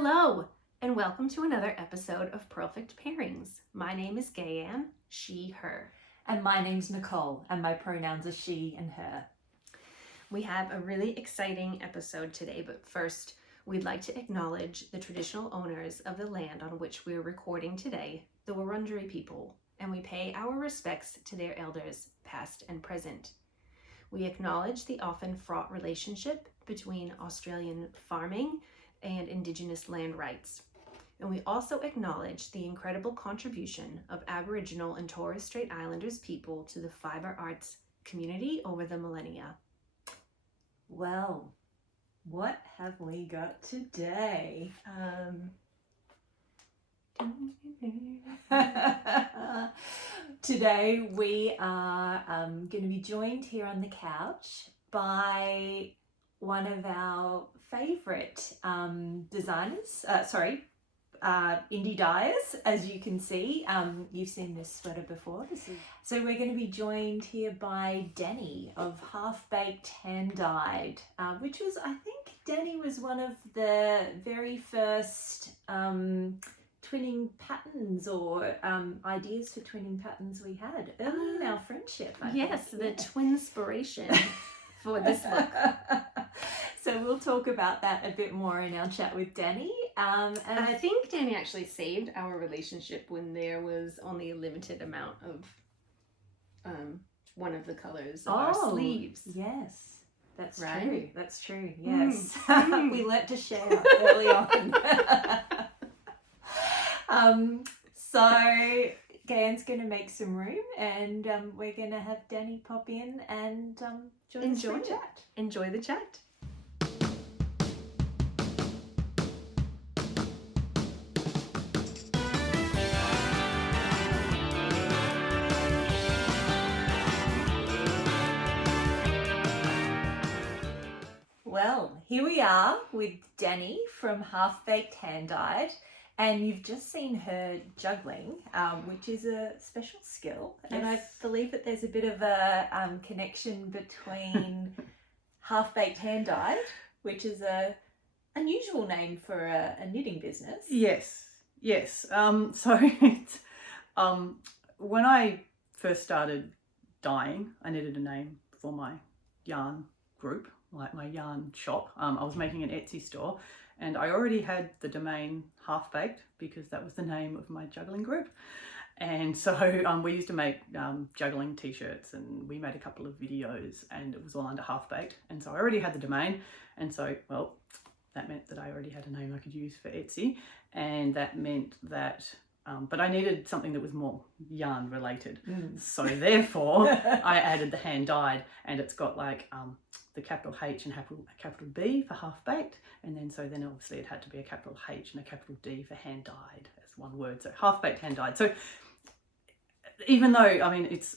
Hello, and welcome to another episode of Purlfect Pairings. My name is Gayanne, she, her. And my name's Nicole, and my pronouns are she and her. We have a really exciting episode today, but first, we'd like to acknowledge the traditional owners of the land on which we're recording today, the Wurundjeri people, and we pay our respects to their elders, past and present. We acknowledge the often fraught relationship between Australian farming and Indigenous land rights. And we also acknowledge the incredible contribution of Aboriginal and Torres Strait Islanders people to the Fibre arts community over the millennia. Well, what have we got today? Today we are going to be joined here on the couch by one of our favourite designers, indie dyers, as you can see. You've seen this sweater before. So we're going to be joined here by Danni of HalfBaked HandDyed, which was, I think, Danni was one of the very first twinning patterns or ideas for twinning patterns we had early in our friendship. Yes, the twinspiration for this look. So we'll talk about that a bit more in our chat with Danni. And I think Danni actually saved our relationship when there was only a limited amount of one of the colors of our sleeves. Yes, that's right? True. That's true. Yes, we learnt to share early on. So Gayanne's going to make some room, and we're going to have Danni pop in and enjoy the chat. Enjoy the chat. Well, here we are with Danni from HalfBaked HandDyed, and you've just seen her juggling, which is a special skill. Yes. And I believe that there's a bit of a connection between HalfBaked HandDyed, which is a unusual name for a knitting business. Yes. So it's, when I first started dyeing, I needed a name for my yarn group, like my yarn shop. I was making an Etsy store, and I already had the domain HalfBaked because that was the name of my juggling group. And so we used to make juggling t-shirts, and we made a couple of videos, and it was all under HalfBaked. And so I already had the domain, and so, well, that meant that I already had a name I could use for Etsy, and that meant that but I needed something that was more yarn related. So therefore I added the hand dyed, and it's got like the capital H and capital B for half baked, and then obviously it had to be a capital H and a capital D for hand dyed as one word. So half baked hand dyed. So even though, I mean, it's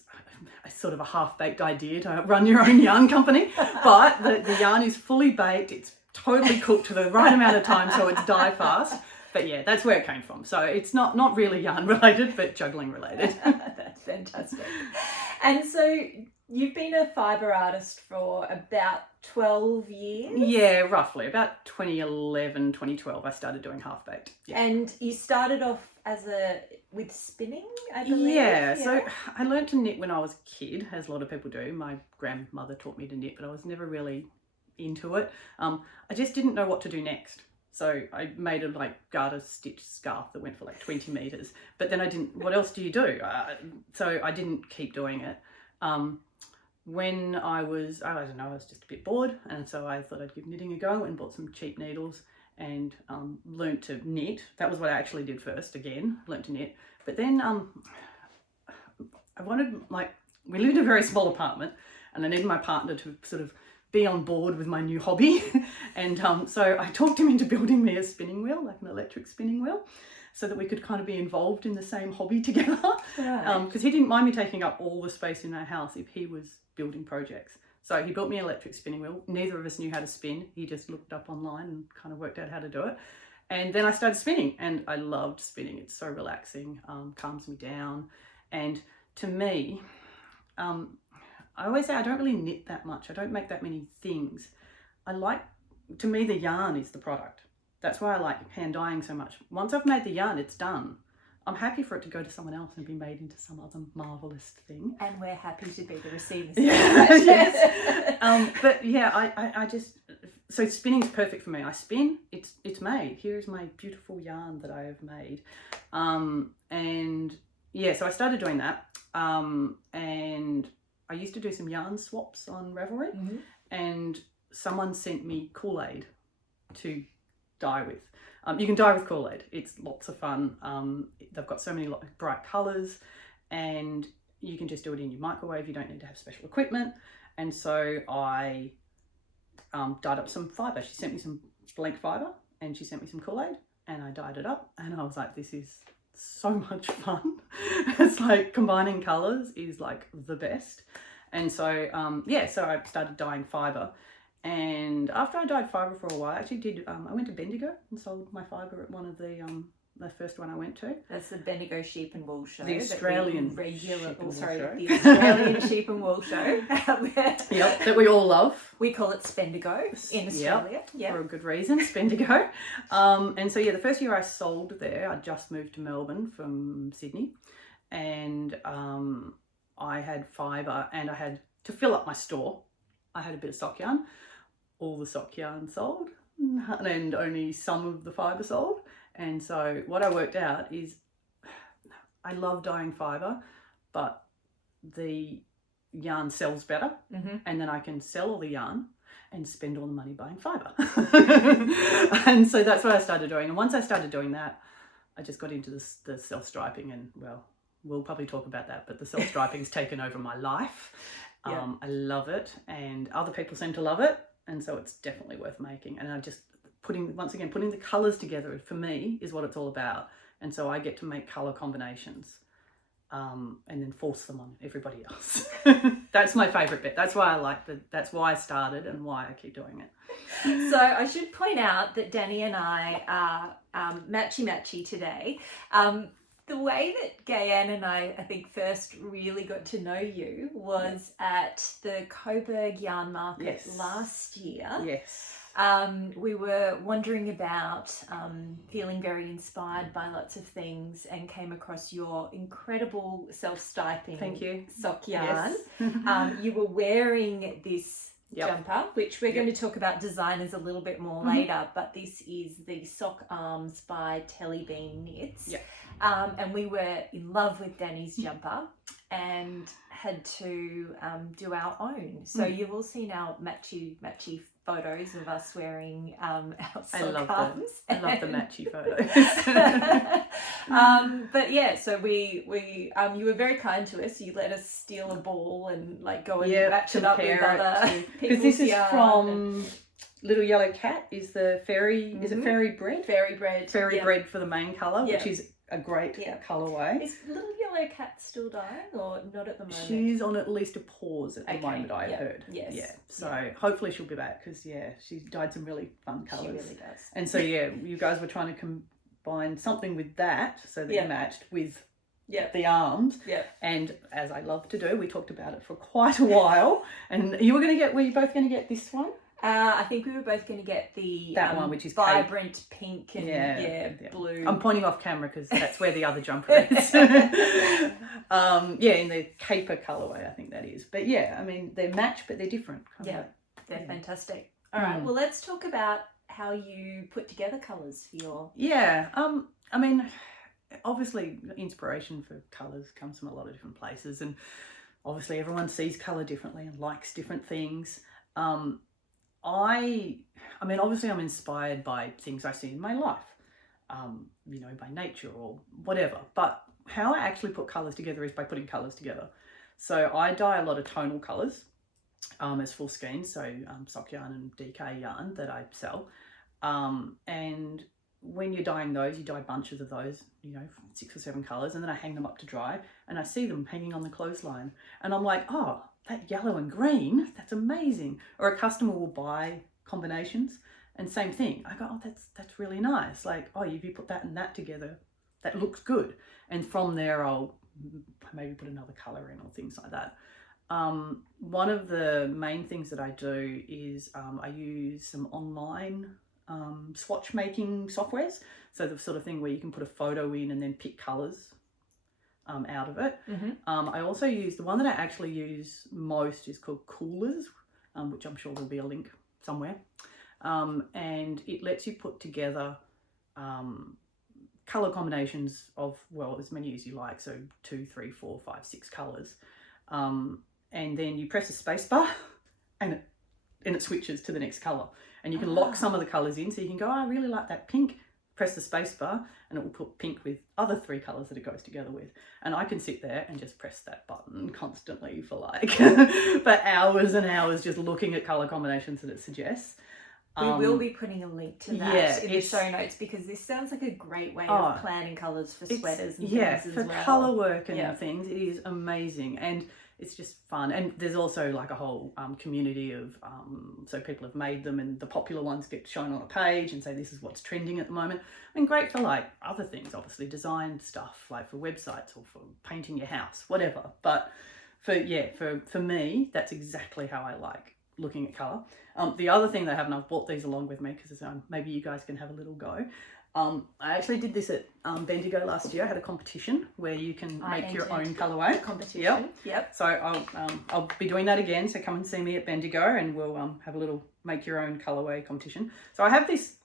a sort of a half baked idea to run your own yarn company, but the yarn is fully baked, it's totally cooked to the right amount of time so it's dye fast. But yeah, that's where it came from. So it's not really yarn related, but juggling related. That's fantastic. And so you've been a fibre artist for about 12 years? Yeah, roughly. About 2011, 2012, I started doing half baked. Yeah. And you started off with spinning, I believe? Yeah, so I learned to knit when I was a kid, as a lot of people do. My grandmother taught me to knit, but I was never really into it. I just didn't know what to do next. So I made a garter stitch scarf that went for 20 meters, but then I didn't, what else do you do? So I didn't keep doing it. When I was, I don't know, I was just a bit bored, and so I thought I'd give knitting a go and bought some cheap needles and learnt to knit. That was what I actually did first, learnt to knit. But then I wanted, we lived in a very small apartment, and I needed my partner to sort of be on board with my new hobby. And so I talked him into building me a spinning wheel, like an electric spinning wheel, so that we could kind of be involved in the same hobby together. Because he didn't mind me taking up all the space in our house if he was building projects. So he built me an electric spinning wheel. Neither of us knew how to spin. He just looked up online and kind of worked out how to do it. And then I started spinning, and I loved spinning. It's so relaxing, calms me down. And to me, I always say I don't really knit that much. I don't make that many things. To me, the yarn is the product. that's why I like hand dyeing so much. Once I've made the yarn, it's done. I'm happy for it to go to someone else and be made into some other marvellous thing. And we're happy to be the receivers. Yeah, yes. But yeah, I just, so spinning's perfect for me. I spin, it's made. Here is my beautiful yarn that I have made. And yeah, so I started doing that. And I used to do some yarn swaps on Ravelry. Mm-hmm. And someone sent me KoolAid to dye with. You can dye with KoolAid. It's lots of fun. They've got so many bright colours, and you can just do it in your microwave. You don't need to have special equipment. And so I dyed up some fibre. She sent me some blank fibre, and she sent me some KoolAid, and I dyed it up. And I was like, this is so much fun. It's like combining colours is like the best. And so yeah, so I started dyeing fibre. And after I dyed fibre for a while, I actually did, I went to Bendigo and sold my fibre at one of the first one I went to. That's the Bendigo Sheep and Wool Show. The Australian the Australian Sheep and Wool Show. Yep, that we all love. We call it Spendigo in Australia. Yep, for a good reason, Spendigo. And so yeah, the first year I sold there, I just moved to Melbourne from Sydney. And I had fibre, and I had to fill up my store. I had a bit of sock yarn. All the sock yarn sold, and only some of the fibre sold. And so what I worked out is I love dyeing fibre, but the yarn sells better. Mm-hmm. And then I can sell all the yarn and spend all the money buying fibre. And so that's what I started doing. And once I started doing that, I just got into the self-striping, and well, we'll probably talk about that, but the self-striping's taken over my life. Yeah. I love it, and other people seem to love it, and so it's definitely worth making. And I just putting the colours together for me is what it's all about. And so I get to make colour combinations and then force them on everybody else. That's my favourite bit. That's why I like that's why I started and why I keep doing it. So I should point out that Danni and I are matchy today. The way that Gayanne and I think, first really got to know you was at the Coburg Yarn Market last year. Yes. We were wandering about, feeling very inspired by lots of things, and came across your incredible self-striping Thank you. sock yarn. Yes. You were wearing this Yep. jumper, which we're going to talk about designers a little bit more later, but this is the Sock Arms by Telly Bean Knits. Yep. And we were in love with Danni's jumper and had to do our own. So you've all seen our matchy photos of us wearing our sock arms. I love the matchy photos. But yeah, so we you were very kind to us. You let us steal a ball and like go and match it up with other because this is yarn from Little Yellow Cat. Is the fairy? Is it fairy bread? Fairy bread. Fairy bread for the main colour, which is a great colourway. Is Little Yellow Cat still dying or not at the moment? She's on at least a pause at the moment, I heard. Yes. Yeah. So hopefully she'll be back, because she's dyed some really fun colours. She really does. And so you guys were trying to combine something with that so that you matched with the arms. Yeah. And as I love to do, we talked about it for quite a while. And were you both going to get this one? I think we were both going to get that one, which is vibrant pink and blue. I'm pointing off camera because that's where the other jumper is. In the caper colourway, I think that is. But yeah, I mean, they're matched, but they're different. They're fantastic. All right, well, let's talk about how you put together colours for your... Yeah, I mean, obviously inspiration for colours comes from a lot of different places, and obviously everyone sees colour differently and likes different things. I mean, obviously I'm inspired by things I see in my life, by nature or whatever. But how I actually put colours together is by putting colours together. So I dye a lot of tonal colours as full skeins, so sock yarn and DK yarn that I sell. And when you're dyeing those, you dye bunches of those, 6 or 7 colours, and then I hang them up to dry, and I see them hanging on the clothesline, and I'm like, oh, that yellow and green, that's amazing. Or a customer will buy combinations, and same thing. I go, oh, that's really nice. Like, oh, if you put that and that together, that looks good. And from there, I'll maybe put another colour in or things like that. One of the main things that I do is I use some online swatch making softwares. So the sort of thing where you can put a photo in and then pick colours out of it. I also use, the one that I actually use most is called KoolAid, which I'm sure there'll be a link somewhere. And it lets you put together colour combinations of, well, as many as you like. So 2, 3, 4, 5, 6 colours. And then you press the space bar and it switches to the next colour. And you can lock some of the colours in. So you can go, I really like that pink. Press the space bar and it will put pink with other 3 colours that it goes together with. And I can sit there and just press that button constantly for like for hours and hours, just looking at colour combinations that it suggests. We will be putting a link to that in the show notes, because this sounds like a great way of planning colours for sweaters and things as well. For colour work and things, it is amazing. And it's just fun. And there's also like a whole community of, so people have made them and the popular ones get shown on a page and say this is what's trending at the moment. And great for like other things, obviously design stuff, like for websites or for painting your house, whatever. But for me, that's exactly how I like looking at colour. The other thing that I have, and I've brought these along with me because maybe you guys can have a little go. I actually did this at Bendigo last year. I had a competition where you can make your own colourway. Competition. Yep. So I'll be doing that again. So come and see me at Bendigo, and we'll have a little make your own colourway competition. So I have this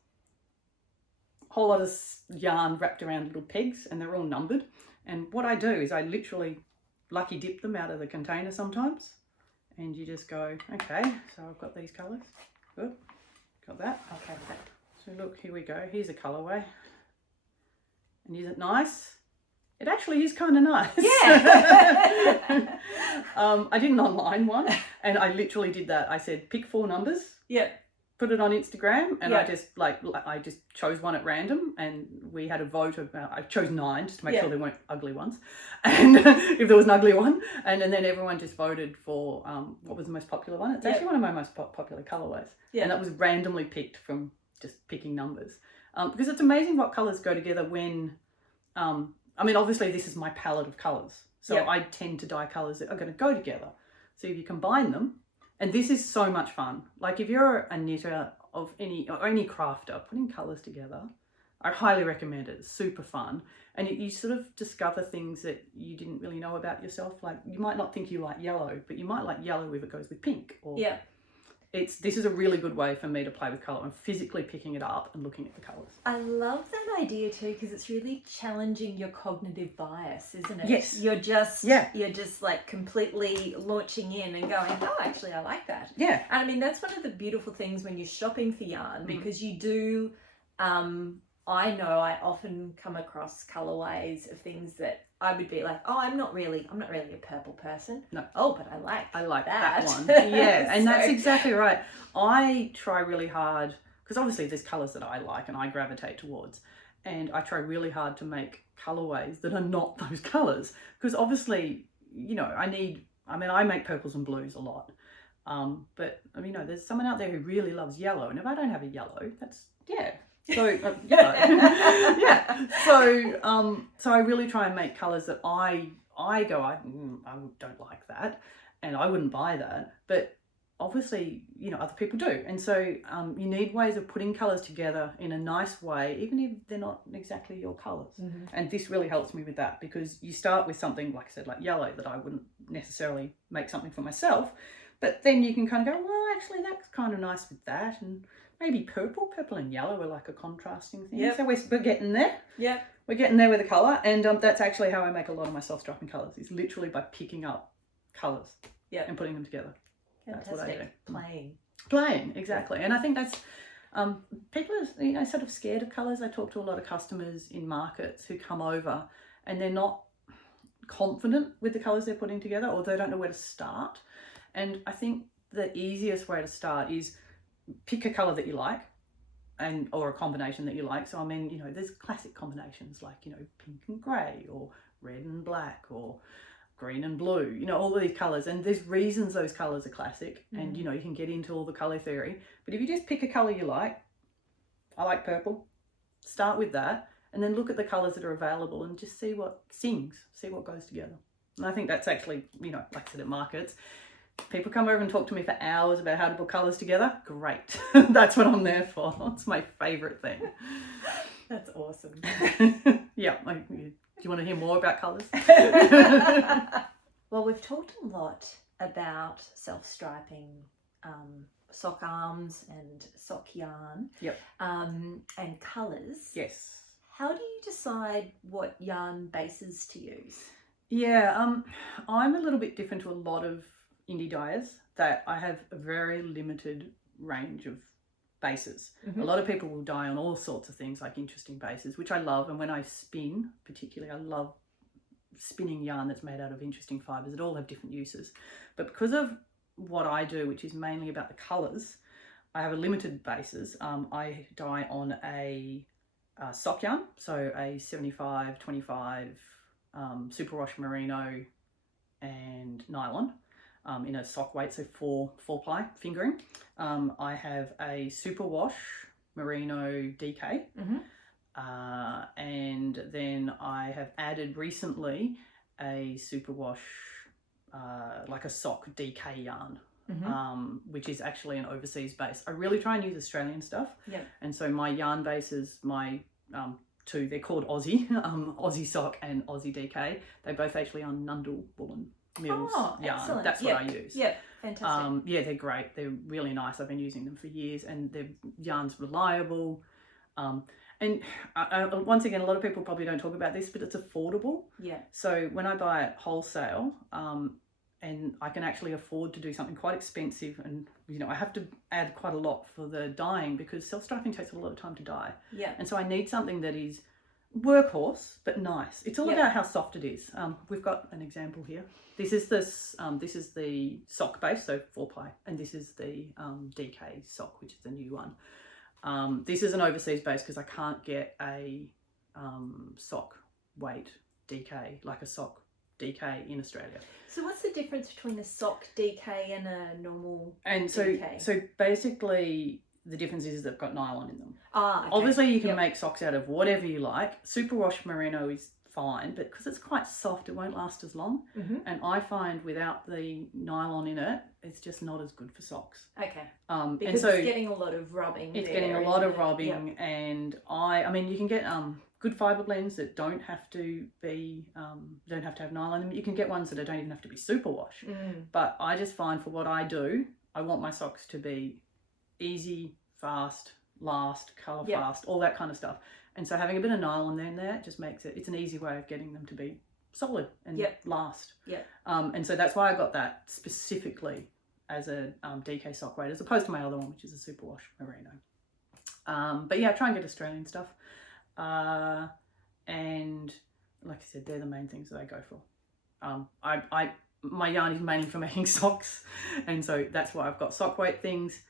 whole lot of yarn wrapped around little pegs, and they're all numbered. And what I do is I literally lucky dip them out of the container sometimes, and you just go, okay. So I've got these colours. Good. Got that. Okay. So look, here we go. Here's a colourway. And is it nice? It actually is kind of nice. Yeah. I did an online one, and I literally did that. I said, pick 4 numbers. Yep. Put it on Instagram, and I just chose one at random, and we had a vote of, I chose 9 just to make sure there weren't ugly ones, and if there was an ugly one, and then everyone just voted for what was the most popular one. It's actually one of my most popular colourways, and that was randomly picked from just picking numbers, because it's amazing what colours go together when, I mean, obviously this is my palette of colours, so I tend to dye colours that are going to go together. So if you combine them, and this is so much fun. Like if you're a knitter of any crafter, putting colours together, I highly recommend it. It's super fun. And you sort of discover things that you didn't really know about yourself. Like you might not think you like yellow, but you might like yellow if it goes with pink. Or this is a really good way for me to play with colour and physically picking it up and looking at the colours. I love that idea too, because it's really challenging your cognitive bias, isn't it? Yes. You're just like completely launching in and going, oh, actually I like that. Yeah. And I mean, that's one of the beautiful things when you're shopping for yarn, because you do, I know I often come across colourways of things that I would be like, oh, I'm not really a purple person. No. Oh, but I like that one. Yeah, and that's exactly right. I try really hard, because obviously there's colours that I like and I gravitate towards, and I try really hard to make colourways that are not those colours, because obviously, I make purples and blues a lot, but there's someone out there who really loves yellow, and if I don't have a yellow, so so I really try and make colours that I don't like that, and I wouldn't buy that, but obviously other people do, and so you need ways of putting colours together in a nice way, even if they're not exactly your colours. And this really helps me with that, because you start with something, like I said, like yellow, that I wouldn't necessarily make something for myself, but then you can kind of go, well, actually that's kind of nice with that, and maybe purple and yellow are like a contrasting thing. So we're getting there. We're getting there with the colour, and that's actually how I make a lot of my self-striping colours, is literally by picking up colours and putting them together. Fantastic. That's what I do. Playing, exactly. And I think that's, people are sort of scared of colours. I talk to a lot of customers in markets who come over and they're not confident with the colours they're putting together, or they don't know where to start. And I think the easiest way to start is pick a colour that you like, or a combination that you like. So there's classic combinations like pink and grey, or red and black, or green and blue, all of these colours, and there's reasons those colours are classic, and you can get into all the colour theory. But if you just pick a colour you like, I like purple, start with that, and then look at the colours that are available and just see what sings, see what goes together. And I think that's actually, like I said, at markets, people come over and talk to me for hours about how to put colours together. Great. That's what I'm there for. It's my favourite thing. That's awesome. Yeah. Do you want to hear more about colours? Well, we've talked a lot about self-striping sock arms and sock yarn. Yep. And colours. Yes. How do you decide what yarn bases to use? Yeah, I'm a little bit different to a lot of indie dyers, that I have a very limited range of bases. Mm-hmm. A lot of people will dye on all sorts of things, like interesting bases, which I love. And when I spin, particularly, I love spinning yarn that's made out of interesting fibres that all have different uses. But because of what I do, which is mainly about the colours, I have a limited bases. I dye on a sock yarn, so a 75-25 superwash merino and nylon in a sock weight, so four ply fingering. I have a superwash merino DK. Mm-hmm. And then I have added recently a superwash, like a sock DK yarn, Mm-hmm. which is actually an overseas base. I really try and use Australian stuff. Yeah. And so my yarn bases, my two, they're called Aussie, Aussie sock and Aussie DK. They both actually are Nundle woolen mills yarn. Excellent. That's what I use. Yeah, fantastic. Yeah, they're great. They're really nice. I've been using them for years, and their yarn's reliable. And once again, a lot of people probably don't talk about this, but it's affordable. Yeah. So when I buy it wholesale, and I can actually afford to do something quite expensive, and I have to add quite a lot for the dyeing, because self-striping takes a lot of time to dye. Yeah. And so I need something that is workhorse but nice. It's all about how soft it is. We've got an example here. This is the sock base, so 4-ply, and this is the DK sock, which is the new one. This is an overseas base because I can't get a sock weight DK, like a sock DK in Australia. So what's the difference between a sock DK and a normal And DK? so basically the difference is they've got nylon in them. Okay. Obviously you can make socks out of whatever you like. Superwash merino is fine, but because it's quite soft, it won't last as long. Mm-hmm. And I find without the nylon in it, it's just not as good for socks. Okay. And Because so it's getting a lot of rubbing. it's there, getting a lot of isn't it? rubbing. Yep. And I mean, you can get good fibre blends that don't have to be don't have to have nylon in them. You can get ones that don't even have to be superwash. But I just find for what I do, I want my socks to be easy, fast, last, colour fast, all that kind of stuff. And so having a bit of nylon in there just makes it's an easy way of getting them to be solid and last. Yep. And so that's why I got that specifically as a DK sock weight, as opposed to my other one, which is a superwash merino. But yeah, I try and get Australian stuff. And like I said, they're the main things that I go for. My yarn is mainly for making socks, and so that's why I've got sock weight things.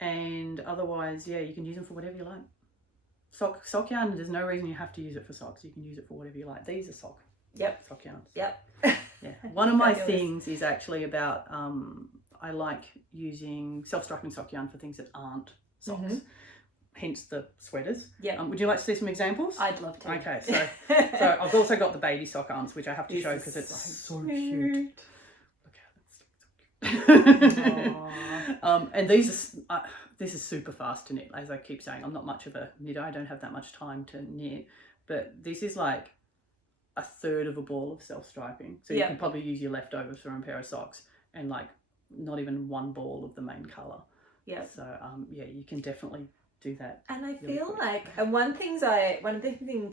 And otherwise, yeah, you can use them for whatever you like. Sock yarn, there's no reason you have to use it for socks. You can use it for whatever you like. These are sock yarns. Yep. Yeah. One of my Fabulous. things is actually about I like using self-striping sock yarn for things that aren't socks. Mm-hmm. Hence the sweaters. Yeah. Would you like to see some examples? I'd love to. Okay, so I've also got the baby sock arms, which I have to show because it's so cute. Look how it's so cute. And these are this is super fast to knit. As I keep saying, I'm not much of a knitter. I don't have that much time to knit, but this is like a third of a ball of self-striping. So you can probably use your leftovers from a pair of socks, and like not even one ball of the main colour. Yeah. So yeah, you can definitely do that. And I really feel quick. like, and one of the things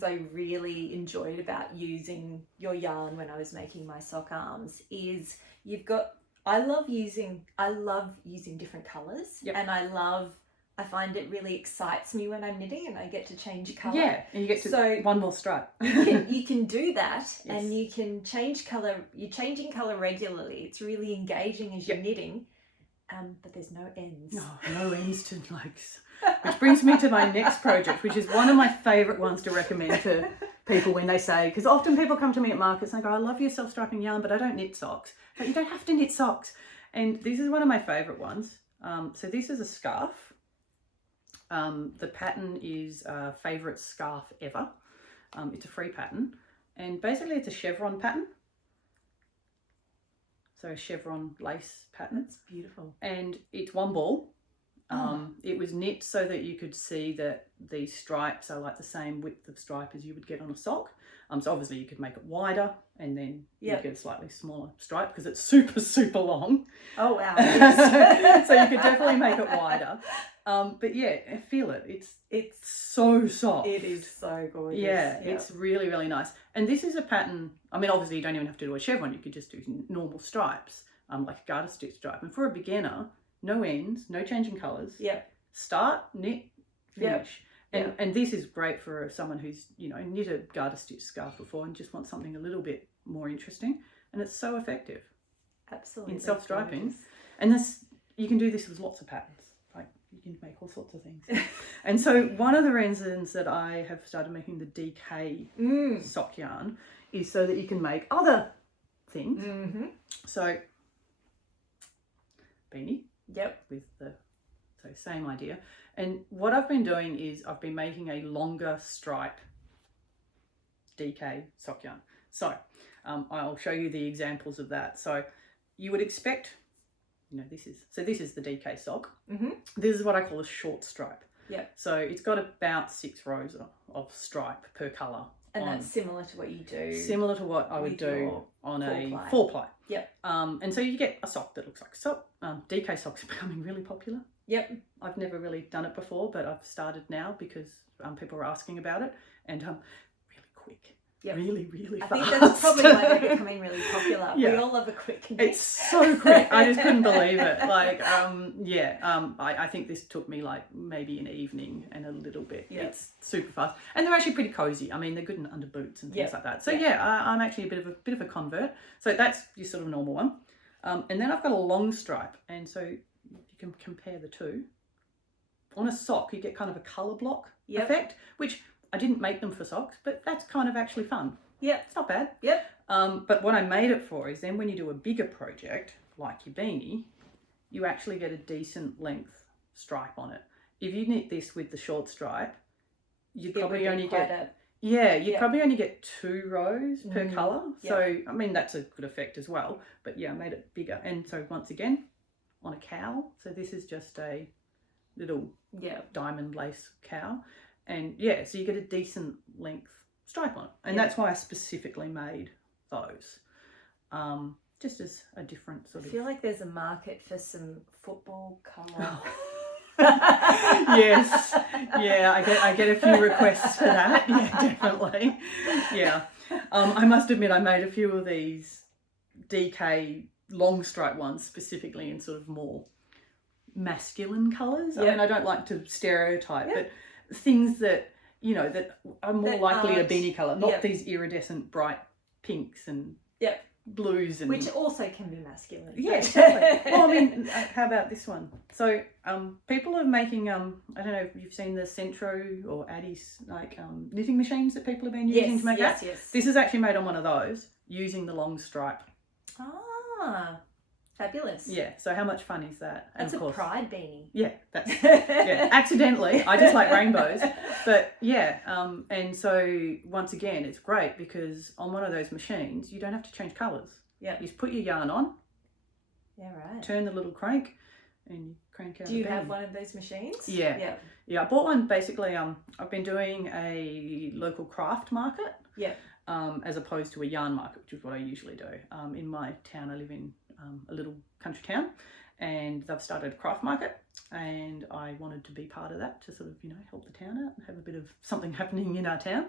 I really enjoyed about using your yarn when I was making my sock arms is I love using different colours. Yep. And I find it really excites me when I'm knitting and I get to change colour. Yeah, and you get to one more stripe. you can do that. Yes. And you can change colour. You're changing colour regularly. It's really engaging as you're knitting. But there's no ends. No ends to likes. Which brings me to my next project, which is one of my favourite ones to recommend to people when they say, because often people come to me at markets and they go, I love your self-striping yarn, but I don't knit socks. But you don't have to knit socks. And this is one of my favourite ones. So this is a scarf. The pattern is Favourite Scarf Ever. It's a free pattern. And basically it's a chevron pattern. so a chevron lace pattern. That's beautiful. And it's one ball. It was knit so that you could see that these stripes are like the same width of stripe as you would get on a sock. So obviously you could make it wider and then you get a slightly smaller stripe because it's super, super long. Oh, wow. So you could definitely make it wider. But yeah, feel it. It's so soft. It is so gorgeous. Yeah, it's really, really nice. And this is a pattern, I mean, obviously you don't even have to do a chevron. You could just do normal stripes, like a garter stitch stripe. And for a beginner, no ends, no changing colours. Yeah. Start, knit, finish. Yep. And this is great for someone who's, knit a garter stitch scarf before and just wants something a little bit more interesting. And it's so effective. Absolutely. In self-striping. And this, you can do this with lots of patterns. Like, you can make all sorts of things. And so one of the reasons that I have started making the DK sock yarn is so that you can make other things. Mm-hmm. So, beanie. Yep. With the, so same idea. And what I've been doing is I've been making a longer stripe DK sock yarn. So I'll show you the examples of that. So you would expect, this is the DK sock. Mm-hmm. This is what I call a short stripe. Yep. So it's got about 6 rows of stripe per colour. And that's similar to what you do. Similar to what I would do on a 4-ply. Yep. And so you get a sock that looks like a sock. DK socks are becoming really popular. Yep. I've never really done it before, but I've started now because people are asking about it, and really quick. Yep. Really, really fast. I think that's probably why they're becoming really popular. Yeah. We all love a quick knit. It's so quick. I just couldn't believe it. Like, I think this took me like maybe an evening and a little bit. Yep. It's super fast, and they're actually pretty cozy. I mean, they're good in under boots and things like that. So I'm actually a bit of a convert. So that's your sort of normal one, and then I've got a long stripe, and so you can compare the two. On a sock, you get kind of a colour block effect, which I didn't make them for socks, but that's kind of actually fun. Yeah. It's not bad. Yep. But what I made it for is then when you do a bigger project, like your beanie, you actually get a decent length stripe on it. If you knit this with the short stripe, you'd probably only get... probably only get 2 rows per colour. So, I mean, that's a good effect as well. But yeah, I made it bigger. And so once again, on a cowl. So this is just a little diamond lace cowl. And yeah, so you get a decent length stripe on it. And that's why I specifically made those. Just as a different sort of... I feel like there's a market for some football colour. Yes. Yeah, I get a few requests for that. Yeah, definitely. Yeah. I must admit I made a few of these DK long stripe ones specifically in sort of more masculine colours. I mean, I don't like to stereotype, but things that, that are more likely a beanie colour, not these iridescent bright pinks and blues and... Which also can be masculine. Yeah, exactly. Well, I mean, how about this one? So people are making, I don't know if you've seen the Centro or Addie's knitting machines that people have been using to make that. Yes. This is actually made on one of those using the long stripe. Ah, fabulous. Yeah, so how much fun is that? That's and of course, a pride beanie. Yeah, that's accidentally. I just like rainbows. But yeah, and so once again, it's great because on one of those machines, you don't have to change colours. Yeah. You just put your yarn on. Yeah, right. Turn the little crank and you crank out Do you have one of those machines? Yeah. Yeah, I bought one basically, I've been doing a local craft market. Yeah. As opposed to a yarn market, which is what I usually do. In my town, I live in a little country town, and they've started a craft market, and I wanted to be part of that to sort of, help the town out and have a bit of something happening in our town.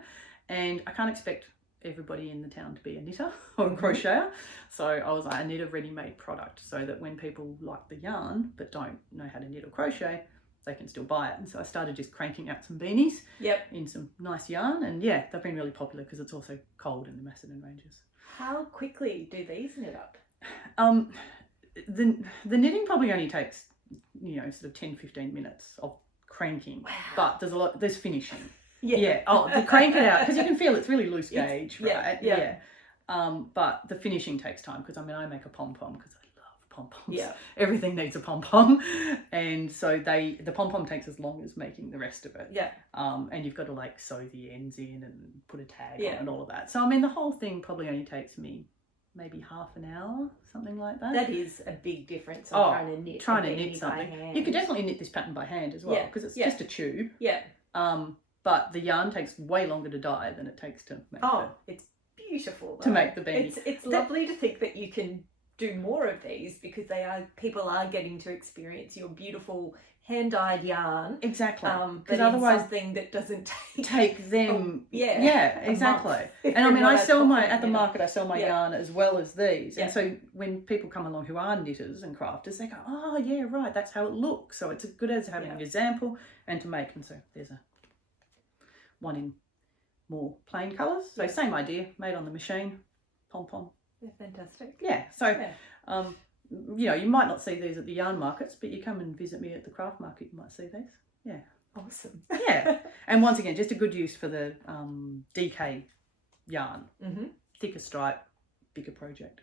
And I can't expect everybody in the town to be a knitter or a crocheter. So I was like, I need a ready-made product so that when people like the yarn but don't know how to knit or crochet, they can still buy it. And so I started just cranking out some beanies in some nice yarn, and yeah, they've been really popular because it's also cold in the Macedon ranges. How quickly do these knit up? The knitting probably only takes sort of 10-15 minutes of cranking. Wow. But there's finishing. To crank it out, because you can feel it's really loose gauge, right? Yeah. But the finishing takes time, because I make a pom-pom because I love pom-poms. Yeah. Everything needs a pom-pom, and so the pom-pom takes as long as making the rest of it. Yeah. And you've got to sew the ends in and put a tag on and all of that. So the whole thing probably only takes me maybe half an hour, something like that. That is a big difference on trying to knit something. by hand. You could definitely knit this pattern by hand as well, because it's just a tube. Yeah. But the yarn takes way longer to dye than it takes to make it's beautiful though. To make the beanie. It's lovely to think that you can do more of these, because people are getting to experience your beautiful hand-dyed yarn. Exactly. But otherwise something that doesn't take them. Exactly. And I mean, I sell at the market. I sell my yarn as well as these, and so when people come along who are knitters and crafters, they go, "Oh yeah, right. That's how it looks." So it's as good as having an example and to make. And so there's one in more plain colours. So same idea, made on the machine, pom pom. They're fantastic. Yeah. So. You know, you might not see these at the yarn markets, but you come and visit me at the craft market, you might see these. Yeah. Awesome. Yeah. And once again, just a good use for the DK yarn. Thicker stripe, bigger project.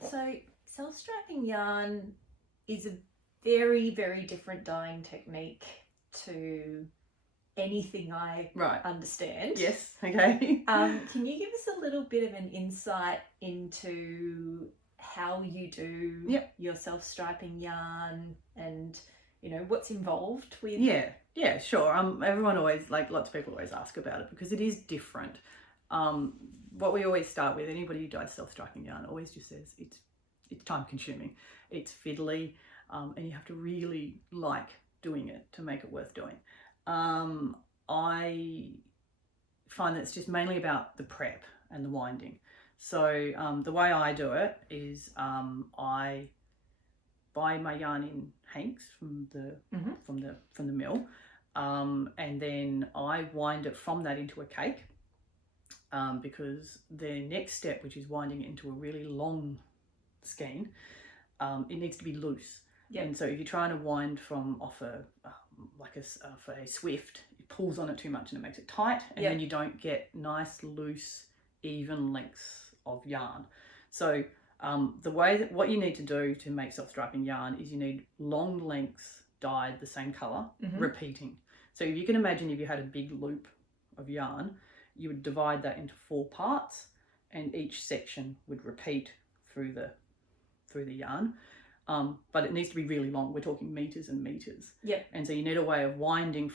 So self-striping yarn is a very, very different dyeing technique to anything I understand. Yes. Okay. Can you give us a little bit of an insight into how you do your self-striping yarn, and what's involved with sure. Everyone always, lots of people always ask about it because it is different. What we always start with, anybody who dyes self-striping yarn always just says it's time consuming, it's fiddly, and you have to really like doing it to make it worth doing. I find that it's just mainly about the prep and the winding. So the way I do it is I buy my yarn in hanks from the mill, and then I wind it from that into a cake, because the next step, which is winding it into a really long skein, it needs to be loose. And so if you're trying to wind from off a swift, it pulls on it too much and it makes it tight, and then you don't get nice, loose, even lengths of yarn. So what you need to do to make self-striping yarn is you need long lengths dyed the same colour, repeating. So if you can imagine, if you had a big loop of yarn, you would divide that into 4 parts, and each section would repeat through the yarn. But it needs to be really long. We're talking meters and meters. And so you need a way of winding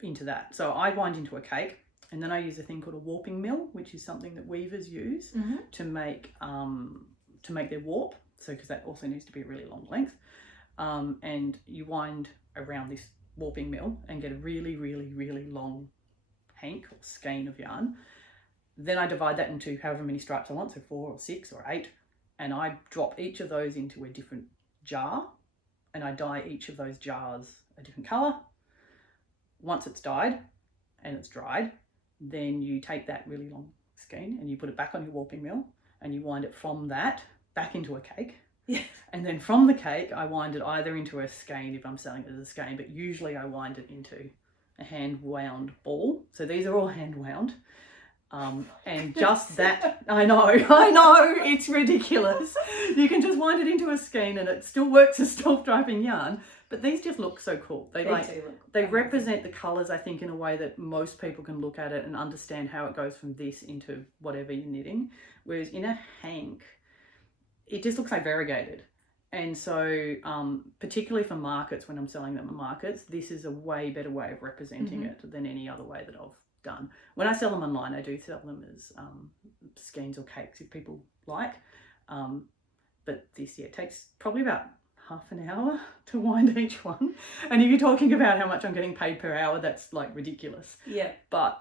into that. So I wind into a cake, and then I use a thing called a warping mill, which is something that weavers use to make their warp. So because that also needs to be a really long length, and you wind around this warping mill and get a really, really, really long hank or skein of yarn. Then I divide that into however many stripes I want, so 4 or 6 or 8, and I drop each of those into a different jar, and I dye each of those jars a different colour. Once it's dyed and it's dried, then you take that really long skein and you put it back on your warping mill, and you wind it from that back into a cake. And then from the cake, I wind it either into a skein if I'm selling it as a skein, but usually I wind it into a hand wound ball. So these are all hand wound. And just that, I know, it's ridiculous. You can just wind it into a skein and it still works as self-striping yarn, but these just look so cool. They represent the colours, I think, in a way that most people can look at it and understand how it goes from this into whatever you're knitting. Whereas in a hank, it just looks like variegated. And so particularly for markets, when I'm selling them at markets, this is a way better way of representing it than any other way that I've done. When I sell them online, I do sell them as skeins or cakes if people like. But this, it takes probably about half an hour to wind each one. And if you're talking about how much I'm getting paid per hour, that's like ridiculous. But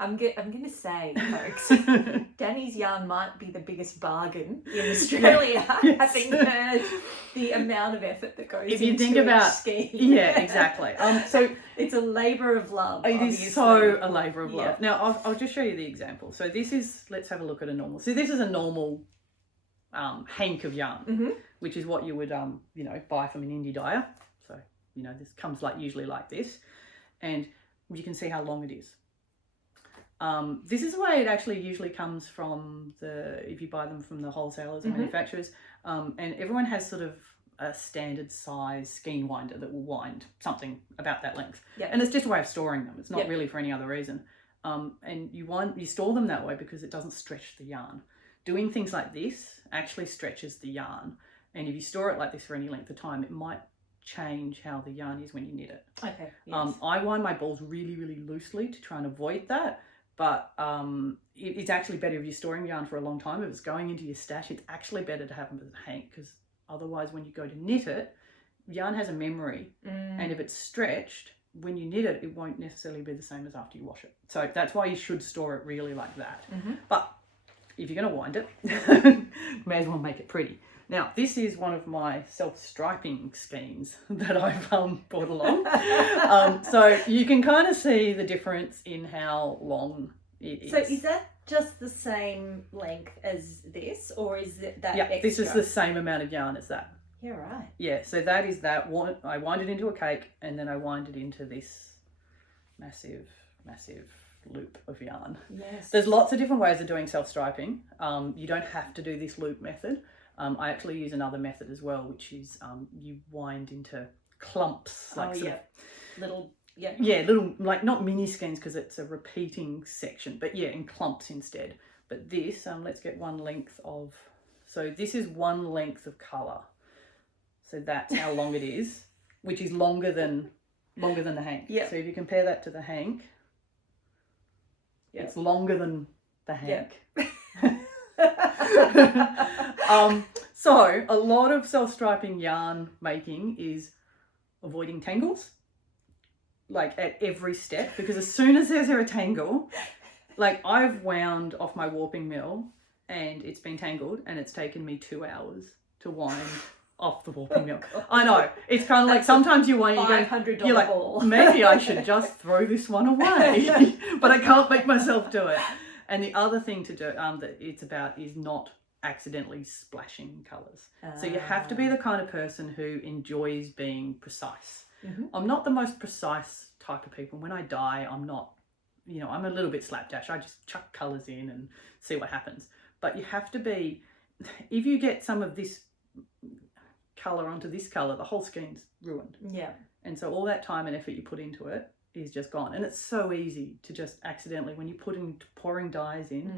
I'm going to say, folks, Danni's yarn might be the biggest bargain in Australia, having heard the amount of effort that goes into each scheme. Yeah, exactly. So it's a labour of love. It is so a labour of love. Now, I'll just show you the example. So this is, let's have a look at a normal. So this is a normal hank of yarn, which is what you would, buy from an indie dyer. So, this comes usually like this. And you can see how long it is. This is the way it actually usually comes from if you buy them from the wholesalers and manufacturers, and everyone has sort of a standard size skein winder that will wind something about that length. And it's just a way of storing them. It's not really for any other reason. And you store them that way because it doesn't stretch the yarn. doing things like this actually stretches the yarn. And if you store it like this for any length of time, it might change how the yarn is when you knit it. Okay. Yes. I wind my balls really, really loosely to try and avoid that. But it's actually better if you're storing yarn for a long time. If it's going into your stash, it's actually better to have them as a hank, because otherwise when you go to knit it, yarn has a memory. And if it's stretched, when you knit it, it won't necessarily be the same as after you wash it. So that's why you should store it really like that. But if you're going to wind it, may as well make it pretty. Now, this is one of my self-striping schemes that I've brought along. So you can kind of see the difference in how long it is. So is that just the same length as this, or is it that extra? This is the same amount of yarn as that. Yeah, right. Yeah, so that is that. I wind it into a cake, and then I wind it into this massive, massive loop of yarn. Yes. There's lots of different ways of doing self-striping. You don't have to do this loop method. I actually use another method as well, which is you wind into clumps, like little, little, like not mini skeins because it's a repeating section, but yeah, in clumps instead. But this, let's get one length of. So this is one length of colour. So that's how long it is, which is longer than the hank. Yeah. So if you compare that to the hank, it's longer than the hank. So a lot of self-striping yarn making is avoiding tangles, like at every step, because as soon as there's a tangle, like I've wound off my warping mill and it's been tangled and it's taken me 2 hours to wind off the warping mill. I know, it's kind of like sometimes you wind, you're like, maybe I should just throw this one away, but I can't make myself do it. And the other thing to do that it's about is not accidentally splashing colours. So you have to be the kind of person who enjoys being precise. I'm not the most precise type of people. When I dye, I'm not, I'm a little bit slapdash. I just chuck colours in and see what happens. But you have to be, if you get some of this colour onto this colour, the whole scheme's ruined. Yeah. And so all that time and effort you put into it is just gone. And it's so easy to just accidentally, when you're pouring dyes in,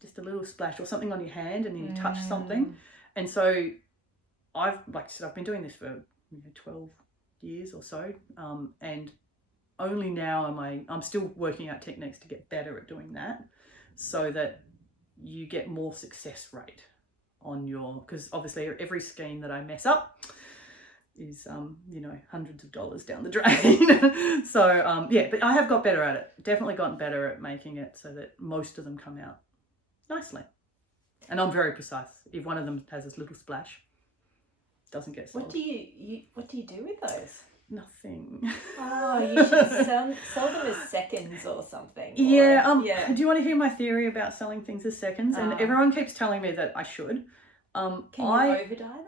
just a little splash or something on your hand and then you touch something. And so I've been doing this for 12 years or so, and only now I'm still working out techniques to get better at doing that, so that you get more success rate on your, because obviously every scheme that I mess up is hundreds of dollars down the drain. So but I have got better at it. Definitely gotten better at making it so that most of them come out nicely. And I'm very precise. If one of them has this little splash, it doesn't get sold. What do you do with those? Nothing. Oh, you should sell them as seconds or something. Yeah. Do you want to hear my theory about selling things as seconds? And everyone keeps telling me that I should. Can you over dye them?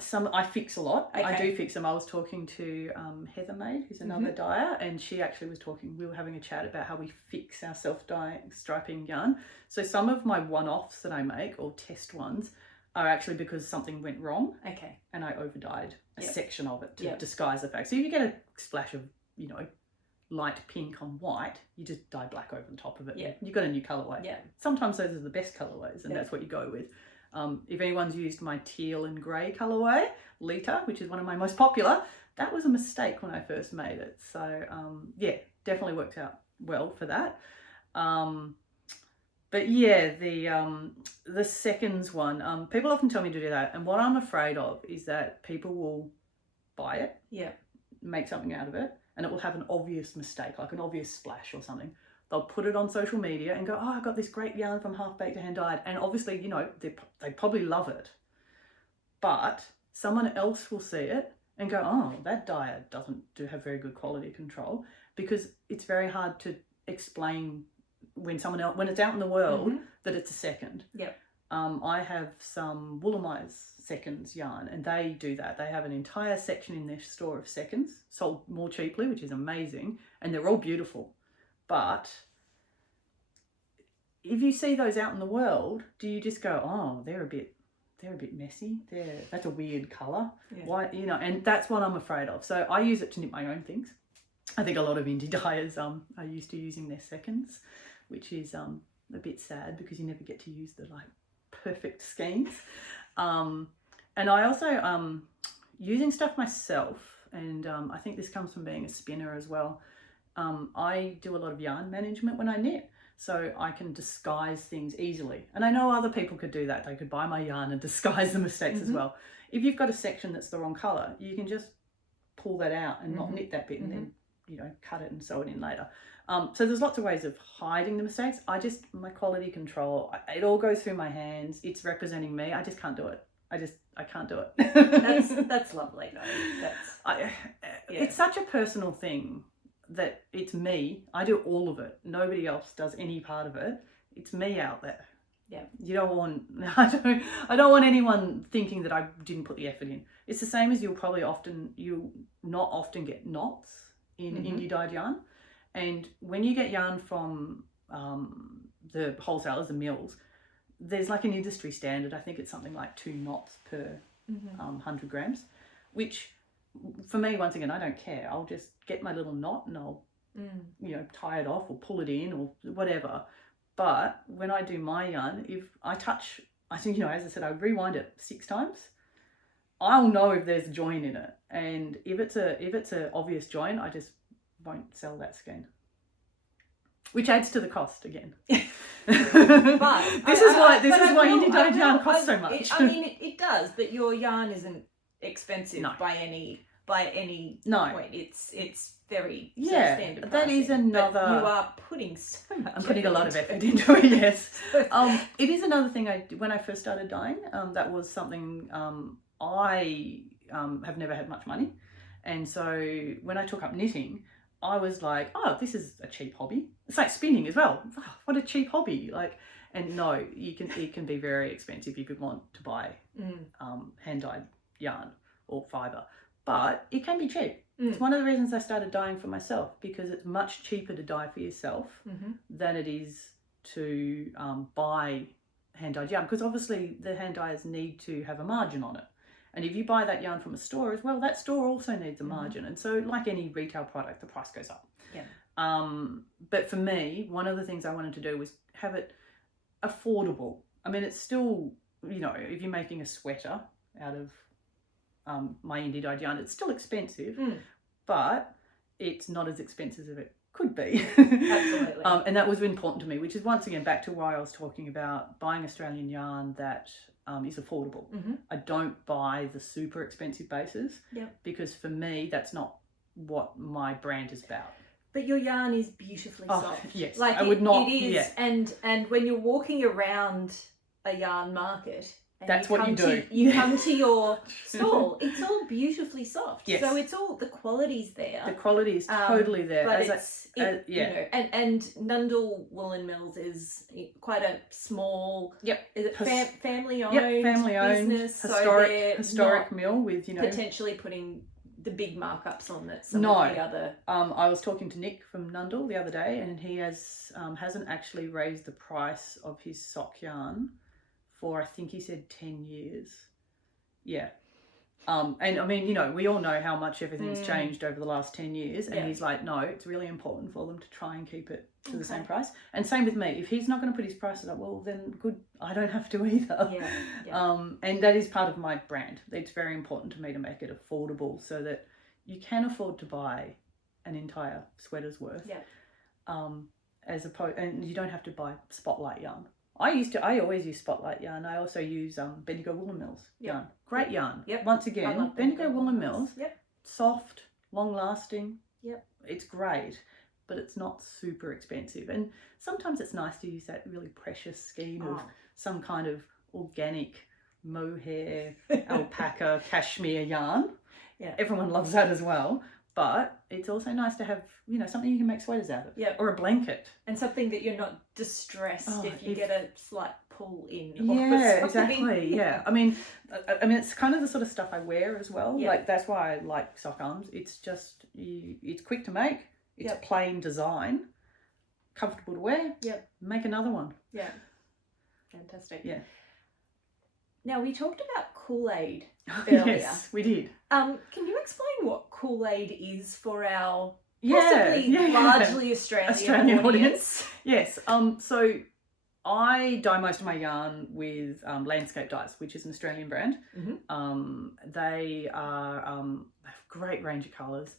Some I fix a lot. Okay. I do fix them. I was talking to Heather Maid, who's another dyer, and she actually was talking. We were having a chat about how we fix our self-striping yarn. So some of my one-offs that I make, or test ones, are actually because something went wrong. Okay. And I over dyed a section of it to disguise the fact. So if you get a splash of light pink on white, you just dye black over the top of it. Yeah. You've got a new colourway. Yeah. Sometimes those are the best colourways, and that's what you go with. If anyone's used my teal and grey colourway, Lita, which is one of my most popular, that was a mistake when I first made it. So definitely worked out well for that. But yeah, the seconds one, people often tell me to do that, and what I'm afraid of is that people will buy it, make something out of it, and it will have an obvious mistake, like an obvious splash or something. They'll put it on social media and go, oh, I got this great yarn from HalfBaked HandDyed. And obviously, they probably love it. But someone else will see it and go, oh, that dyer doesn't have very good quality control, because it's very hard to explain when it's out in the world that it's a second. Yep. I have some Woolamize seconds yarn, and they do that. They have an entire section in their store of seconds, sold more cheaply, which is amazing, and they're all beautiful. But if you see those out in the world, do you just go, oh, they're a bit messy. That's a weird colour. Yeah. Why, and that's what I'm afraid of. So I use it to knit my own things. I think a lot of indie dyers are used to using their seconds, which is a bit sad because you never get to use the perfect skeins. And I also, using stuff myself, and I think this comes from being a spinner as well, I do a lot of yarn management when I knit, so I can disguise things easily. And I know other people could do that. They could buy my yarn and disguise the mistakes as well. If you've got a section that's the wrong colour, you can just pull that out and not knit that bit and then, you know, cut it and sew it in later. So there's lots of ways of hiding the mistakes. My quality control, it all goes through my hands. It's representing me. I just can't do it. I can't do it. That's lovely though. It's such a personal thing that it's me. I do all of it. Nobody else does any part of it. It's me out there. Yeah. You don't want, I don't want anyone thinking that I didn't put the effort in. It's the same as you'll not often get knots in indie dyed yarn. And when you get yarn from the wholesalers, the mills, there's like an industry standard. I think it's something like 2 knots per 100 grams, which for me, once again, I don't care. I'll just get my little knot and I'll, you know, tie it off or pull it in or whatever. But when I do my yarn, if I think, you know, as I said, I rewind it 6 times. I'll know if there's a join in it, and if it's a obvious join, I just won't sell that skein, which adds to the cost again. But this is why indie dyed yarn costs so much. It does, but your yarn isn't expensive by any point. It's very standard that is pricing, another. But you are putting so much. I'm putting a lot of effort into it. Yes, it is another thing. When I first started dyeing, that was something I have never had much money, and so when I took up knitting, I was like, oh, this is a cheap hobby. It's like spinning as well. Oh, what a cheap hobby! And no, it can be very expensive if you want to buy hand dyed yarn or fibre, but it can be cheap. It's one of the reasons I started dyeing for myself, because it's much cheaper to dye for yourself than it is to buy hand dyed yarn, because obviously the hand dyers need to have a margin on it. And if you buy that yarn from a store as well, that store also needs a margin. And so like any retail product, the price goes up. Yeah. But for me, one of the things I wanted to do was have it affordable. I mean, it's still, you know, if you're making a sweater out of my indie dyed yarn, it's still expensive, but it's not as expensive as it could be. Absolutely. And that was important to me, which is once again back to why I was talking about buying Australian yarn that is affordable. I don't buy the super expensive bases, because for me that's not what my brand is about. But your yarn is beautifully soft. Yes, like I would not. It is, yeah. And when you're walking around a yarn market, and that's what you do. You come to your stall. It's all beautifully soft. Yes. So it's all, the quality's there. The quality is totally there. But you know, and Nundle Woolen Mills is quite a small. Is it family owned? Family owned. Business, historic mill with, you know, potentially putting the big markups on that. Some of the other. I was talking to Nick from Nundle the other day, and he hasn't actually raised the price of his sock yarn for, I think he said 10 years. Yeah. And I mean, you know, we all know how much everything's changed over the last 10 years. And he's like, no, it's really important for them to try and keep it to the same price. And same with me. If he's not going to put his prices up, well, then good, I don't have to either. And that is part of my brand. It's very important to me to make it affordable so that you can afford to buy an entire sweater's worth. And you don't have to buy spotlight yarn. I always use spotlight yarn. I also use Bendigo Woolen Mills yarn. Great yarn. Once again, Bendigo Woolen Mills. Soft, long lasting. It's great, but it's not super expensive. And sometimes it's nice to use that really precious skein of some kind of organic mohair, alpaca, cashmere yarn. Everyone loves that as well. But it's also nice to have, you know, something you can make sweaters out of. Or a blanket. And something that you're not distressed if you get a slight pull in. Exactly. I mean, it's kind of the sort of stuff I wear as well. Like, that's why I like sock arms. It's just, it's quick to make. It's plain design. Comfortable to wear. Make another one. Fantastic. Now, we talked about KoolAid earlier. Yes, we did. Can you explain what KoolAid is for our possibly largely Australian audience? Yes. So I dye most of my yarn with Landscape Dyes, which is an Australian brand. They are have a great range of colours,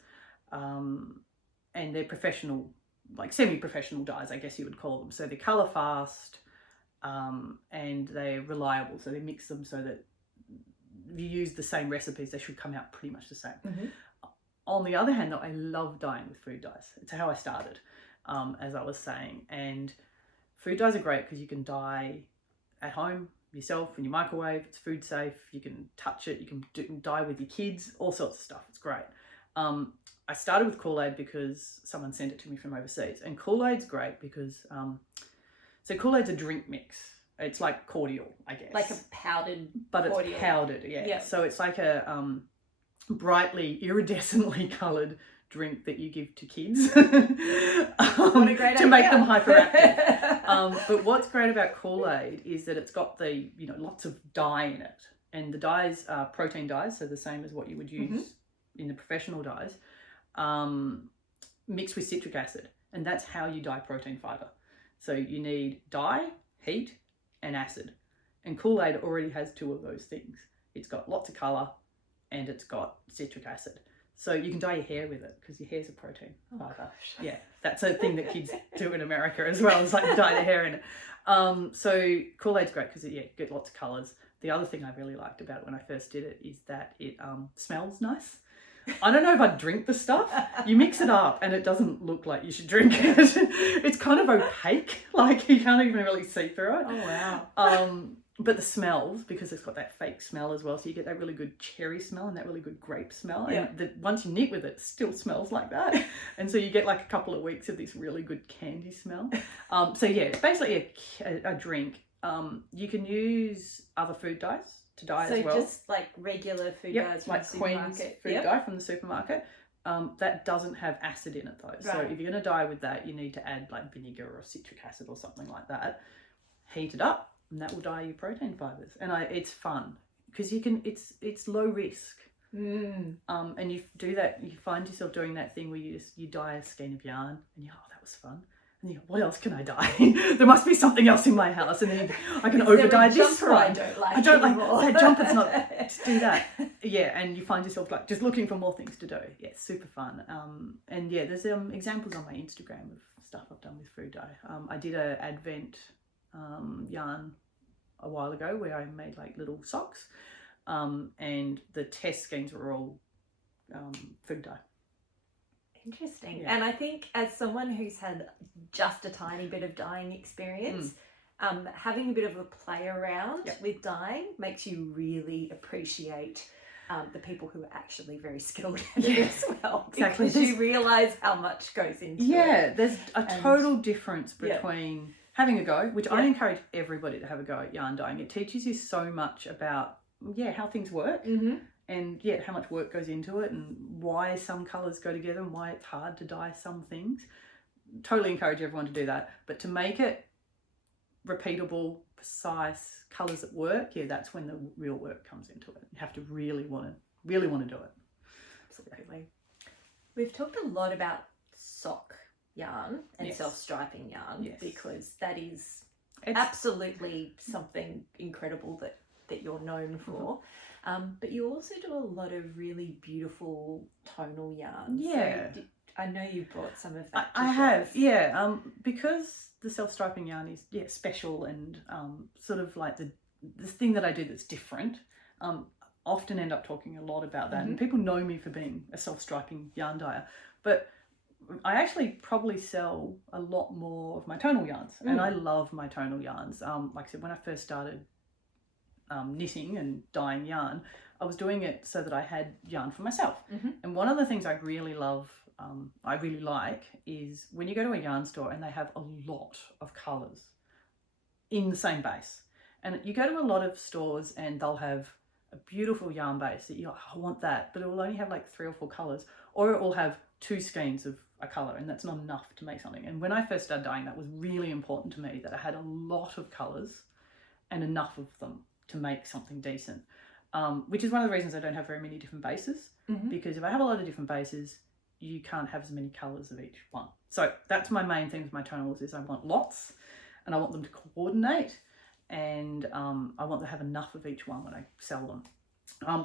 and they're professional, like semi-professional dyes, I guess you would call them. So they colour fast, and they're reliable. So they mix them so that if you use the same recipes, they should come out pretty much the same. On the other hand, though, I love dyeing with food dyes. It's how I started, as I was saying. And food dyes are great because you can dye at home yourself in your microwave. It's food safe. You can touch it. You can dye with your kids. All sorts of stuff. It's great. I started with KoolAid because someone sent it to me from overseas. And KoolAid's great because so KoolAid's a drink mix. It's like cordial, I guess. Like a powdered But cordial. it's powdered, yeah. Yep. So it's like a brightly, iridescently coloured drink that you give to kids What a great to make idea. them hyperactive. But what's great about KoolAid is that it's got the, lots of dye in it. And the dyes are protein dyes, so the same as what you would use in the professional dyes, mixed with citric acid. And that's how you dye protein fibre. So you need dye, heat, and acid. And KoolAid already has two of those things. It's got lots of colour and it's got citric acid. So you can dye your hair with it because your hair's a protein fibre. Yeah, that's a thing that kids do in America as well. It's like dye their hair in it. So KoolAid's great because you get lots of colours. The other thing I really liked about it when I first did it is that it smells nice. I don't know if I'd drink the stuff. You mix it up and it doesn't look like you should drink it. It's kind of opaque, like you can't even really see through it. Oh, wow. But the smells, because it's got that fake smell as well, so you get that really good cherry smell and that really good grape smell. Yeah. And once you knit with it, it still smells like that. And so you get like a couple of weeks of this really good candy smell. So yeah, it's basically a drink. You can use other food dyes to dye as well. So just like regular food dyes from like the supermarket. Queen's food dye from the supermarket. That doesn't have acid in it though. Right. So if you're going to dye with that, you need to add like vinegar or citric acid or something like that. Heat it up, and that will dye your protein fibres. And it's fun because you can. It's low risk. And you do that. You find yourself doing that thing where you dye a skein of yarn, and you that was fun. And you go, what else can I dye? There must be something else in my house. And then I can over dye this one. I don't like that jumper's not to do that. Yeah, and you find yourself like just looking for more things to do. Yeah, it's super fun. And yeah, there's examples on my Instagram of stuff I've done with food dye. I did a Advent yarn a while ago where I made like little socks, and the test skeins were all food dye. Interesting. Yeah. And I think as someone who's had just a tiny bit of dyeing experience, having a bit of a play around with dyeing makes you really appreciate the people who are actually very skilled at it as well. Because you realise how much goes into it. Yeah, there's a total difference between having a go, which I encourage everybody to have a go at yarn dyeing. It teaches you so much about how things work. And how much work goes into it and why some colours go together and why it's hard to dye some things. Totally encourage everyone to do that. But to make it repeatable, precise, colours that work, that's when the real work comes into it. You have to really want to do it. Absolutely. We've talked a lot about sock yarn and self-striping yarn because that is absolutely something incredible that you're known for. But you also do a lot of really beautiful tonal yarns. Yeah. So I know you brought some of that. I have, yeah. Because the self-striping yarn is special and sort of like the thing that I do that's different. Often end up talking a lot about that, and people know me for being a self-striping yarn dyer. But I actually probably sell a lot more of my tonal yarns, and I love my tonal yarns. Like I said, when I first started knitting and dyeing yarn, I was doing it so that I had yarn for myself. And one of the things I really love, I really like, is when you go to a yarn store and they have a lot of colours in the same base. And you go to a lot of stores and they'll have a beautiful yarn base that you're like, I want that, but it will only have like 3 or 4 colours, or it will have 2 skeins of a colour, and that's not enough to make something. And when I first started dyeing, that was really important to me, that I had a lot of colours and enough of them to make something decent, which is one of the reasons I don't have very many different bases, because if I have a lot of different bases, you can't have as many colours of each one. So that's my main thing with my tonals, is I want lots. and I want them to coordinate, and I want to have enough of each one when I sell them.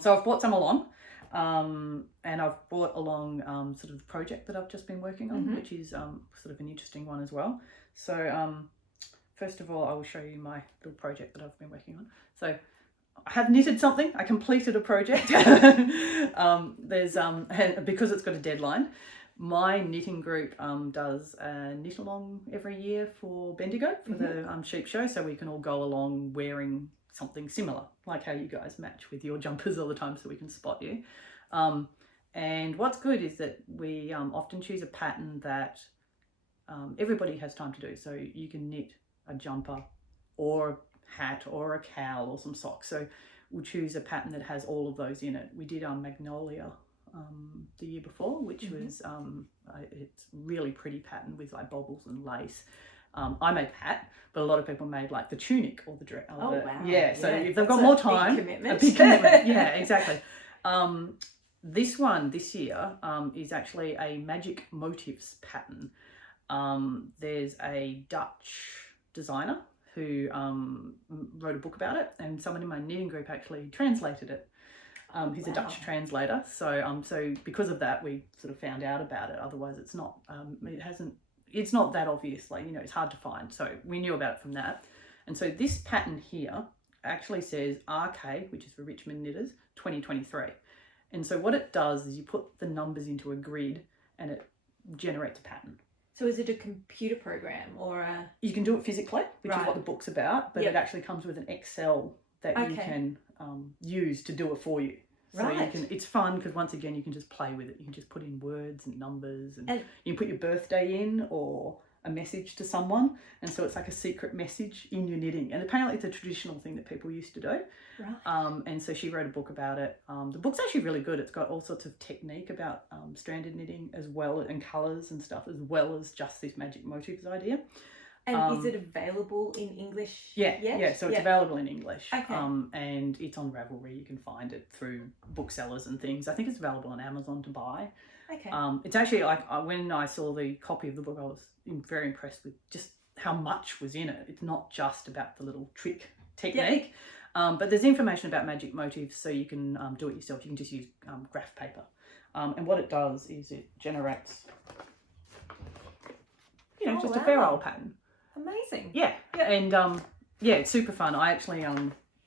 So I've brought some along, and I've brought along sort of the project that I've just been working on, which is sort of an interesting one as well. So first of all, I will show you my little project that I've been working on. So I have knitted something. I completed a project. There's because it's got a deadline. My knitting group does a knit along every year for Bendigo for the sheep show, so we can all go along wearing something similar, like how you guys match with your jumpers all the time, so we can spot you. And what's good is that we often choose a pattern that everybody has time to do. So you can knit a jumper or a hat or a cowl or some socks. So we'll choose a pattern that has all of those in it. We did Magnolia the year before, which was it's really pretty pattern with like bobbles and lace. I made the hat, but a lot of people made like the tunic or the dress. Oh wow! Yeah, so if they've got more time, a big commitment. Yeah, exactly. This one this year is actually a magic motifs pattern. There's a Dutch designer who wrote a book about it, and someone in my knitting group actually translated it. He's a Dutch translator, so so because of that we sort of found out about it. Otherwise it's not it's not that obvious, like, you know, it's hard to find, so we knew about it from that. And so this pattern here actually says RK, which is for Richmond Knitters 2023. And so what it does is you put the numbers into a grid and it generates a pattern. So is it a computer program or a... You can do it physically, which is what the book's about, but Yep. it actually comes with an Excel that you can use to do it for you. So you can, it's fun because once again you can just play with it. You can just put in words and numbers, and you can put your birthday in or a message to someone, and so it's like a secret message in your knitting. And apparently it's a traditional thing that people used to do. Right. And so she wrote a book about it. The book's actually really good. It's got all sorts of technique about stranded knitting as well, and colours and stuff, as well as just this magic motifs idea. And is it available in English? Yeah, so it's available in English. Okay. And it's on Ravelry. You can find it through booksellers and things. I think it's available on Amazon to buy. Okay. It's actually like when I saw the copy of the book, I was very impressed with just how much was in it. It's not just about the little trick technique, but there's information about magic motifs, so you can do it yourself. You can just use graph paper. And what it does is it generates, you know, just a fair old pattern. Amazing. Yeah. And it's super fun. I actually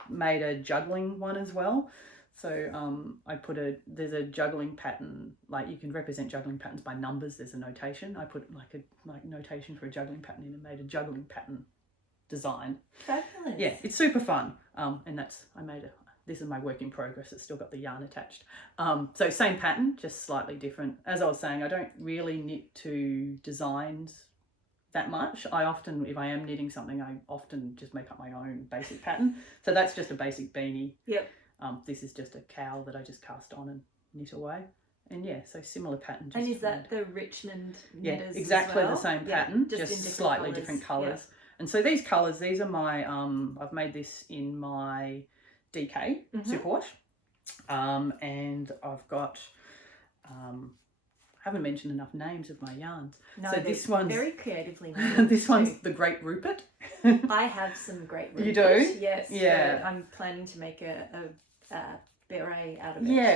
made a juggling one as well. So I put there's a juggling pattern, like you can represent juggling patterns by numbers. There's a notation. I put like notation for a juggling pattern in and made a juggling pattern design. Fabulous. Yeah, it's super fun. And this is my work in progress. It's still got the yarn attached. So same pattern, just slightly different. As I was saying, I don't really knit to designs that much. I often, if I am knitting something, I often just make up my own basic pattern. So that's just a basic beanie. Yep. This is just a cowl that I just cast on and knit away. And yeah, so similar pattern. And is that the Richmond knitters? Yeah, exactly as well? the same pattern, just in slightly different colours. Yeah. And so these colours, these are my, I've made this in my DK superwash. And I've got, I haven't mentioned enough names of my yarns. No, so this one's very creatively named. this one's the Great Rupert. I have some Great Rupert. You do? Yes. Yeah. So I'm planning to make a beret out of it. Yeah,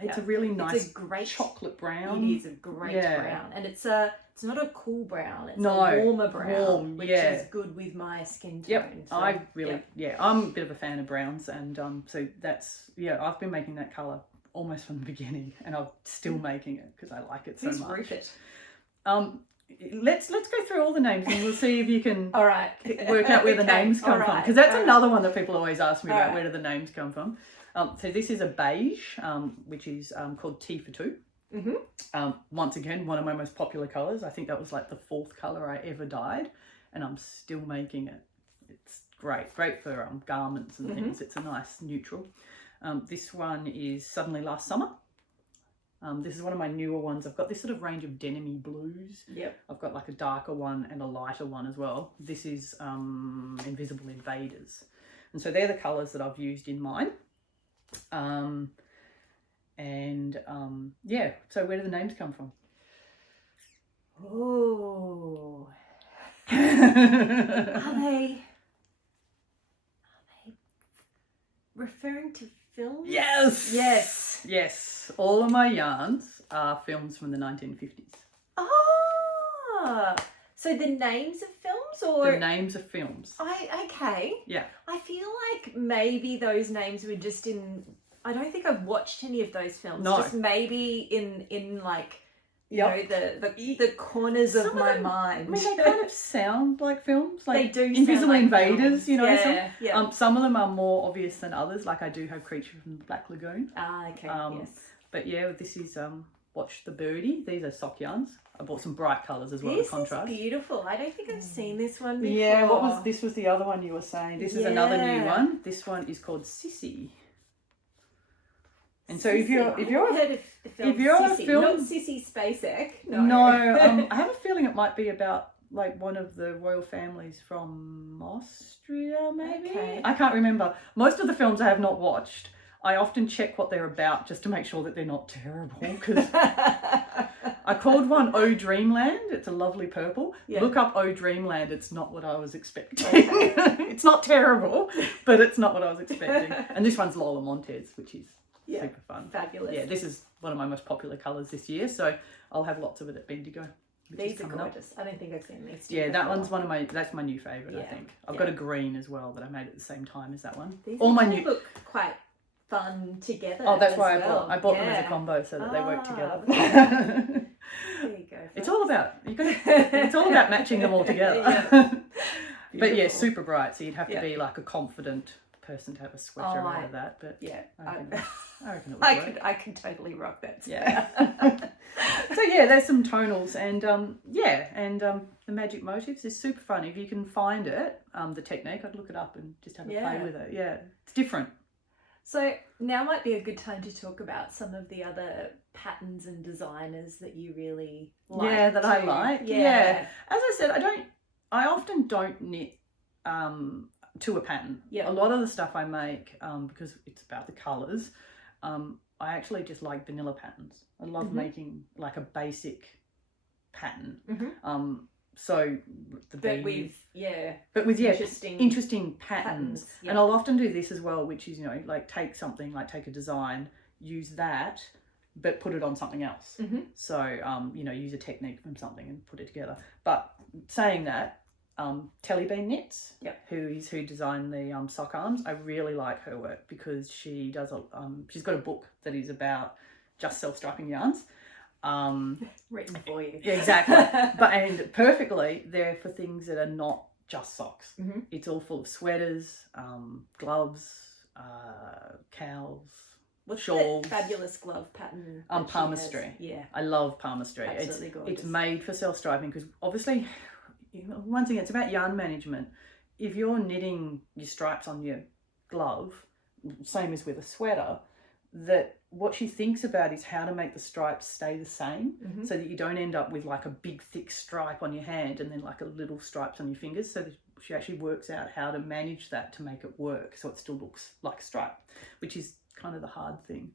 it's a really nice, it's a great chocolate brown. It is a great brown, and it's not a cool brown. It's a warmer brown, warm, which is good with my skin tone. Yep, So, I really, I'm a bit of a fan of browns, and so that's I've been making that colour almost from the beginning, and I'm still making it because I like it so much. Who's Rupert? Let's go through all the names and we'll see if you can all right work out where the names come from, because that's another one that people always ask me about. Where do the names come from? So this is a beige, which is called Tea for Two. Once again, one of my most popular colours. I think that was like the 4th colour I ever dyed, and I'm still making it. It's great for garments and things. It's a nice neutral. This one is Suddenly Last Summer. This is one of my newer ones. I've got this sort of range of denim blues. Yep. I've got like a darker one and a lighter one as well. This is Invisible Invaders. And so they're the colours that I've used in mine. So where do the names come from? Oh, Are they referring to films? Yes. Yes. Yes. All of my yarns are films from the 1950s. Ah, so the names of films, or The names of films. okay. Yeah. I feel like maybe those names were just in. I don't think I've watched any of those films. No. Just maybe in like Yep. the corners of Some of my them- mind. I mean, they kind of sound like films. Like They do sound Invisible like Invaders, films. you know. Yeah. Some of them are more obvious than others. Like I do have Creature from the Black Lagoon. Ah, okay. Yes. But yeah, this is Watch the Birdie. These are sock yarns. I bought some bright colours as well This to contrast. is beautiful. I don't think I've seen this one before. Yeah, this was the other one you were saying. This is another new Yeah. one. This one is called Sissy. And so if Sissy. you're I've heard of the film if you're a Sissy. film- Not Sissy Spacek. no, I have a feeling it might be about like one of the royal families from Austria, maybe. Okay. I can't remember. Most of the films I have not watched. I often check what they're about just to make sure that they're not terrible. Because I called one Oh Dreamland. It's a lovely purple. Yeah. Look up Oh Dreamland. It's not what I was expecting. Okay. It's not terrible, but it's not what I was expecting. And this one's Lola Montez, which is super fun. Fabulous. Yeah, this is one of my most popular colours this year, so I'll have lots of it at Bendigo. These are gorgeous. I don't think I've seen these two Yeah, that before. one's that's my new favourite, I Yeah, think. I've got a green as well that I made at the same time as that one. These All my actually new look quite fun together. Oh, that's as why well. I bought them as a Yeah. combo so that they work Ah. together. There you go. It's all about it's all about matching them all together. Yeah. But yeah, Beautiful. super bright, so you'd have to Yeah. be like a confident person to have a sweater Oh, out of that. But Yeah. I reckon it would I work. could totally rock that. Yeah. So yeah, there's some tonals and the magic motifs is super fun. If you can find it, the technique, I'd look it up and just have a play with it. Yeah, it's different. So now might be a good time to talk about some of the other patterns and designers that you really like. Yeah, that I too. like. Yeah. As I said, I often don't knit to a pattern. Yeah. A lot of the stuff I make, because it's about the colours, I actually just like vanilla patterns. I love making like a basic pattern. So the But bead- with interesting patterns. Yeah. And I'll often do this as well, which is, like take something, like take a design, use that, but put it on something else. So, use a technique from something and put it together. But saying that, Tellybean Knits, who designed the sock arms, I really like her work because she does she's got a book that is about just self-striping yarns. Written for you. Exactly. And perfectly, they're for things that are not just socks. It's all full of sweaters, gloves, cowls, What's shawls. that fabulous glove pattern? that she Palmistry. has? Yeah. I love palmistry. Absolutely gorgeous. It's made for self-striping because obviously, once again, it's about yarn management. If you're knitting your stripes on your glove, same as with a sweater, that what she thinks about is how to make the stripes stay the same so that you don't end up with like a big thick stripe on your hand and then like a little stripes on your fingers. So that she actually works out how to manage that to make it work so it still looks like a stripe, which is kind of the hard thing.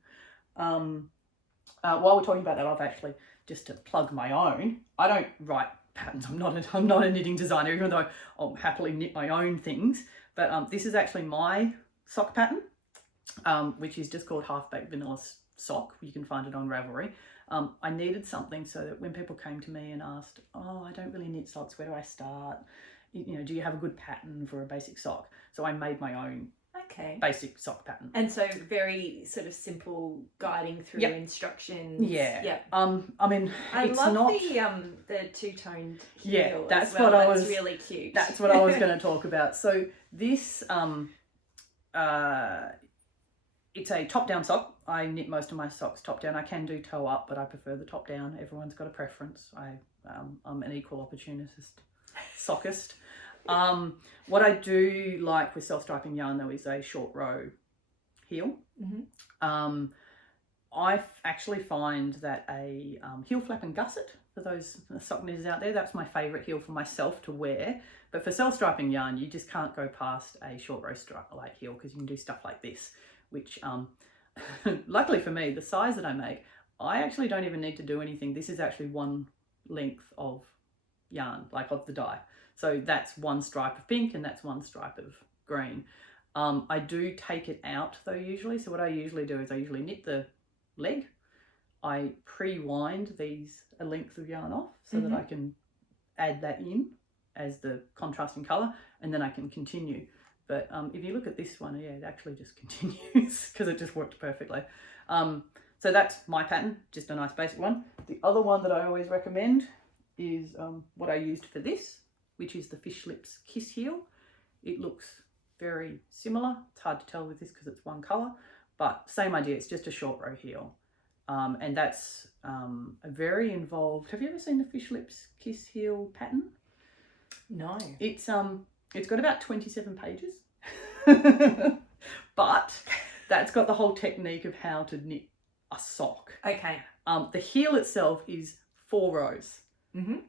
While we're talking about that, I've actually, just to plug my own, I don't write patterns. I'm not a knitting designer, even though I'll happily knit my own things. But this is actually my sock pattern, which is just called HalfBaked Vanilla Sock. You can find it on Ravelry. I needed something so that when people came to me and asked, oh, I don't really knit socks, where do I start? Do you have a good pattern for a basic sock? So I made my own basic sock pattern. And so very sort of simple guiding through instructions. Yeah. I mean, I it's love not the two-toned heel. Yeah, that's as well. what I That's was- really cute. That's what I was going to talk about. So this, it's a top-down sock. I knit most of my socks top-down. I can do toe-up, but I prefer the top-down. Everyone's got a preference. I'm an equal opportunist sockist. What I do like with self-striping yarn, though, is a short row heel. I actually find that a heel flap and gusset, for those sock knitters out there, that's my favourite heel for myself to wear. But for self-striping yarn, you just can't go past a short row like heel because you can do stuff like this, which luckily for me, the size that I make, I actually don't even need to do anything. This is actually one length of yarn, like of the dye. So that's one stripe of pink and that's one stripe of green. I do take it out though usually. So what I usually do is I usually knit the leg. I pre-wind a length of yarn off so that I can add that in as the contrasting colour, and then I can continue. But if you look at this one, yeah, it actually just continues because it just worked perfectly. So that's my pattern, just a nice basic one. The other one that I always recommend is what I used for this, which is the Fishlips Kiss heel. It looks very similar. It's hard to tell with this because it's one colour, but same idea. It's just a short row heel. And that's a very involved. Have you ever seen the Fishlips Kiss heel pattern? No. It's got about 27 pages, but that's got the whole technique of how to knit a sock. Okay. The heel itself is 4 rows.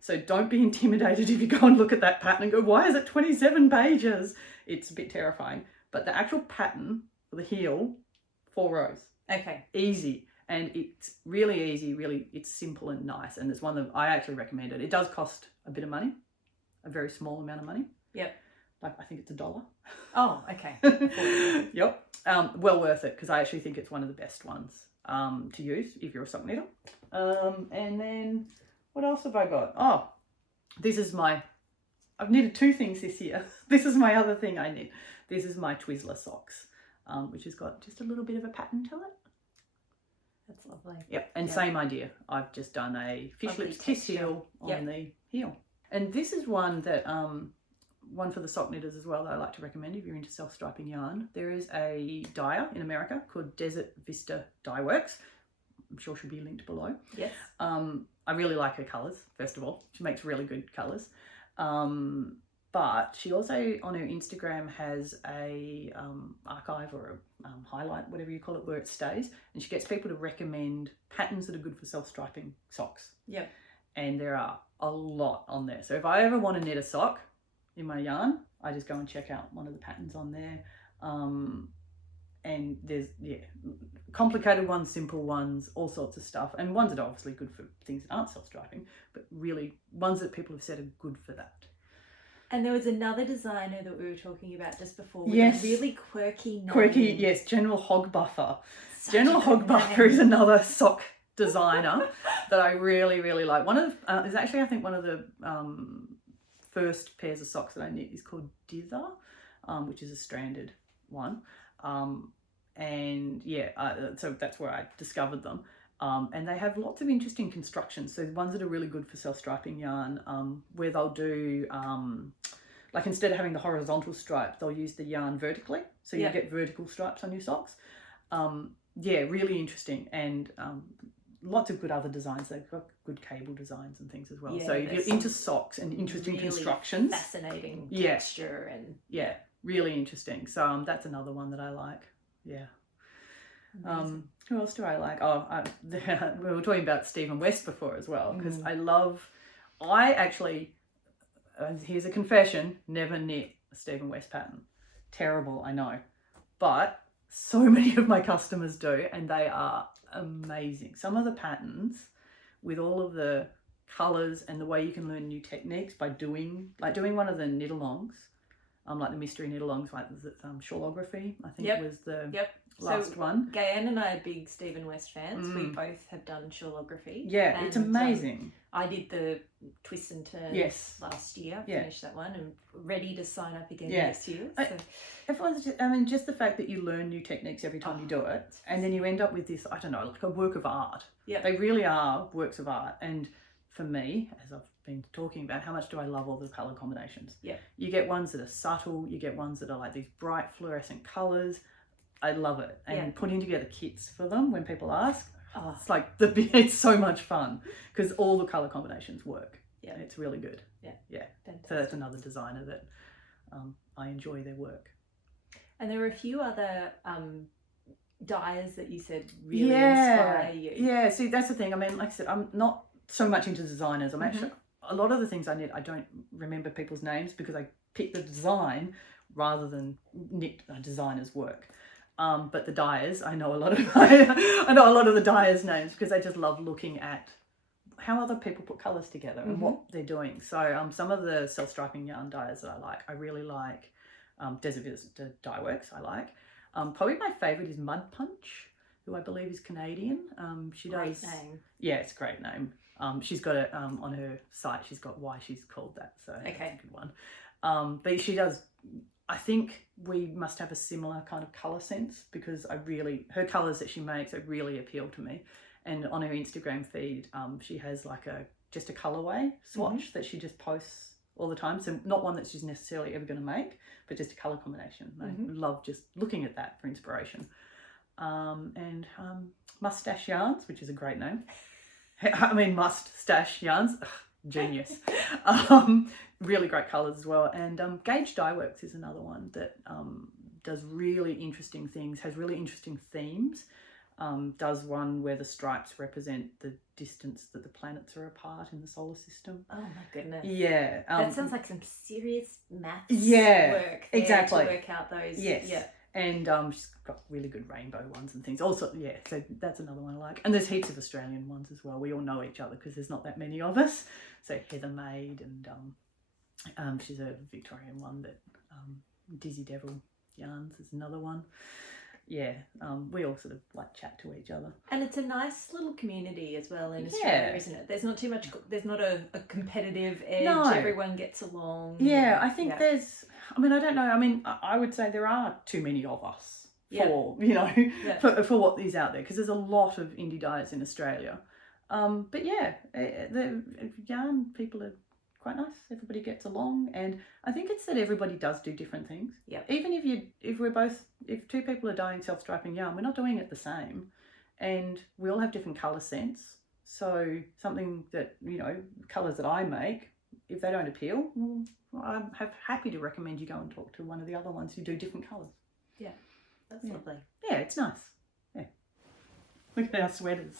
So don't be intimidated if you go and look at that pattern and go, why is it 27 pages? It's a bit terrifying. But the actual pattern for the heel, 4 rows. Okay. Easy. And it's really easy, really, it's simple and nice. And it's one that I actually recommend it. It does cost a bit of money, a very small amount of money. Yep. Like, I think it's $1. Oh, okay. Yep. Well worth it, because I actually think it's one of the best ones to use if you're a sock knitter. And then what else have I got? Oh, I've knitted 2 things this year. This is my other thing I knit. This is my Twizzler socks, which has got just a little bit of a pattern to it. That's lovely. Yep, and same idea. I've just done a Fishlips Kiss heel on the heel. And this is one that, one for the sock knitters as well that I like to recommend if you're into self-striping yarn. There is a dyer in America called Desert Vista Dye Works. I'm sure she'll be linked below. Yes. I really like her colours, first of all. She makes really good colours. But she also, on her Instagram, has a archive or a highlight, whatever you call it, where it stays. And she gets people to recommend patterns that are good for self-striping socks. Yep. And there are a lot on there. So if I ever want to knit a sock in my yarn, I just go and check out one of the patterns on there. And there's, complicated ones, simple ones, all sorts of stuff. And ones that are obviously good for things that aren't self-striping, but really ones that people have said are good for that. And there was another designer that we were talking about just before with yes. a really quirky name. Quirky, yes, General Hogbuffer. General Hogbuffer is another sock designer that I really, really like. One of is actually, I think, one of the first pairs of socks that I knit is called Dither, which is a stranded one. And so that's where I discovered them. And they have lots of interesting constructions. So ones that are really good for self-striping yarn, where they'll do, like instead of having the horizontal stripe, they'll use the yarn vertically. So you get vertical stripes on your socks. Really interesting. And lots of good other designs. They've got good cable designs and things as well. So if you're into socks and interesting really constructions. Fascinating texture and... Yeah, really interesting. So that's another one that I like. Yeah. Who else do I like? We were talking about Stephen West before as well, because I actually, here's a confession, never knit a Stephen West pattern. Terrible, I know. But so many of my customers do, and they are amazing. Some of the patterns with all of the colours and the way you can learn new techniques by doing one of the knit-alongs, like the mystery knit-alongs, like the shawlography, I think was the last one. Gayanne and I are big Stephen West fans. We both have done shawlography. Yeah, it's amazing. I did the twists and turns last year. Finished that one and ready to sign up again this year. So. Everyone's just the fact that you learn new techniques every time you do it, and then you end up with this, I don't know, like a work of art. Yeah, they really are works of art. And for me, as I've been talking about, how much do I love all the colour combinations? Yeah, you get ones that are subtle. You get ones that are like these bright fluorescent colours. I love it. And putting together kits for them when people ask, it's like it's so much fun because all the colour combinations work. Yeah, it's really good. Yeah. Fantastic. So that's another designer that I enjoy their work. And there were a few other dyers that you said really inspire you. Yeah, see, that's the thing. I mean, like I said, I'm not so much into designers. I'm actually, a lot of the things I knit, I don't remember people's names because I pick the design rather than knit a designer's work. But the dyers, I know a lot of the dyers' names because I just love looking at how other people put colours together and what they're doing. So some of the self-striping yarn dyers that I really like Desert Vista Dye Works, I like. Probably my favourite is Mud Punch, who I believe is Canadian. She Great does. name. Yeah, it's a great name. She's got it on her site. She's got why she's called that. So Okay. that's a good one. But she does. I think we must have a similar kind of colour sense, because her colours that she makes really appeal to me. And on her Instagram feed, she has like just a colourway swatch that she just posts all the time. So not one that she's necessarily ever going to make, but just a colour combination. I love just looking at that for inspiration. And Mustache Yarns, which is a great name. I mean, Mustache Yarns, genius. Really great colours as well. And Gauge Dye Works is another one that does really interesting things, has really interesting themes. Does one where the stripes represent the distance that the planets are apart in the solar system. Oh my goodness. Yeah. That sounds like some serious maths work there exactly. to work out those. Yes. Yeah. And she's got really good rainbow ones and things. Also, yeah, so that's another one I like. And there's heaps of Australian ones as well. We all know each other because there's not that many of us. So Heather Maid, and she's a Victorian one that Dizzy Devil Yarns is another one. Yeah, we all sort of like chat to each other. And it's a nice little community as well in Australia, isn't it? There's not too much, there's not a competitive edge. No. Everyone gets along. Yeah, I think there's, I mean, I don't know. I mean, I would say there are too many of us for, you know, for what is out there, because there's a lot of indie dyers in Australia. But yeah, the yarn people are quite nice. Everybody gets along, and I think it's that everybody does do different things. Yeah. Even if two people are dyeing self-striping yarn, we're not doing it the same, and we all have different colour sense. So something that, you know, colours that I make, if they don't appeal, well, I'm happy to recommend you go and talk to one of the other ones who do different colours. Yeah, that's lovely. Yeah, it's nice. Yeah. Look at our sweaters.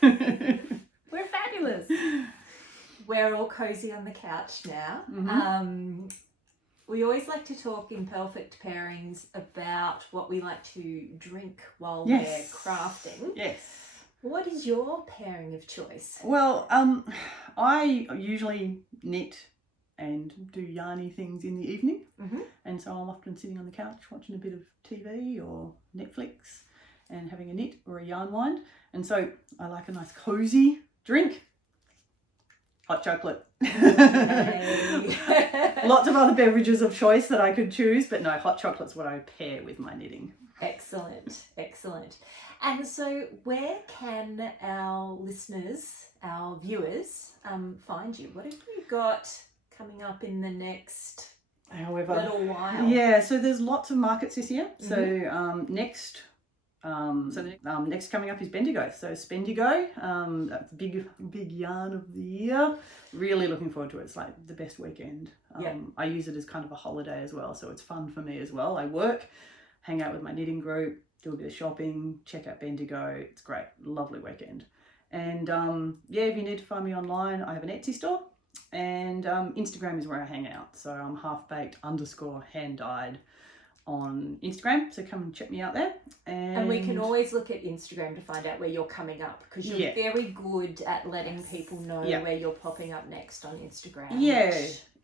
We're fabulous. We're all cozy on the couch now. We always like to talk in Purlfect Pairings about what we like to drink while we're crafting. Yes. What is your pairing of choice? Well, I usually knit and do yarny things in the evening, and so I'm often sitting on the couch watching a bit of TV or Netflix and having a knit or a yarn wind, and so I like a nice cozy drink. Hot chocolate. Lots of other beverages of choice that I could choose, but no, hot chocolate's what I pair with my knitting. Excellent, excellent. And so where can our listeners, our viewers, find you? What have you got coming up in the next little while? Yeah, so there's lots of markets this year. So next coming up is Bendigo. So Spendigo, that's a big yarn of the year. Really looking forward to it. It's like the best weekend. I use it as kind of a holiday as well, so it's fun for me as well. I work, hang out with my knitting group, do a bit of shopping, check out Bendigo. It's great, lovely weekend. And if you need to find me online, I have an Etsy store, and Instagram is where I hang out. So I'm HalfBaked _HandDyed on Instagram, so come and check me out there. And we can always look at Instagram to find out where you're coming up, because you're very good at letting people know where you're popping up next on Instagram. Yeah,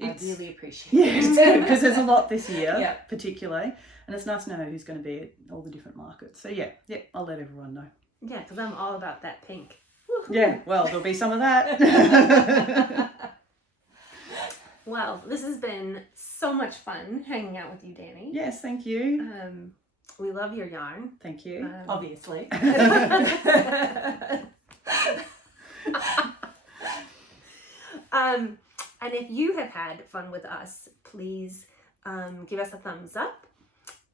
I really appreciate. Yeah, it's good, because there's a lot this year, particularly, and it's nice to know who's going to be at all the different markets. So I'll let everyone know. Yeah, because I'm all about that pink. Woo-hoo. Yeah, well, there'll be some of that. Well, this has been so much fun hanging out with you, Danny. Yes, thank you. We love your yarn. Thank you. Obviously. And if you have had fun with us, please give us a thumbs up.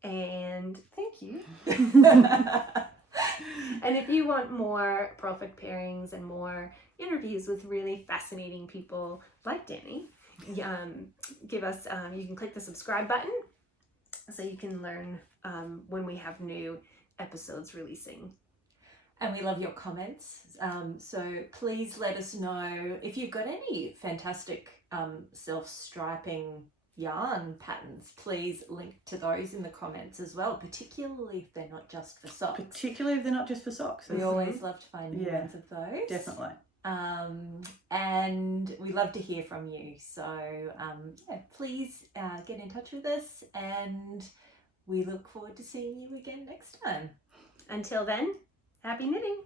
And thank you. And if you want more Purlfect pairings and more interviews with really fascinating people like Danny, give us, you can click the subscribe button so you can learn when we have new episodes releasing. And we love your comments, so please let us know if you've got any fantastic self-striping yarn patterns. Please link to those in the comments as well, particularly if they're not just for socks. We always love to find new ones of those. Definitely. and we love to hear from you. So yeah, please get in touch with us, and we look forward to seeing you again next time. Until then, happy knitting!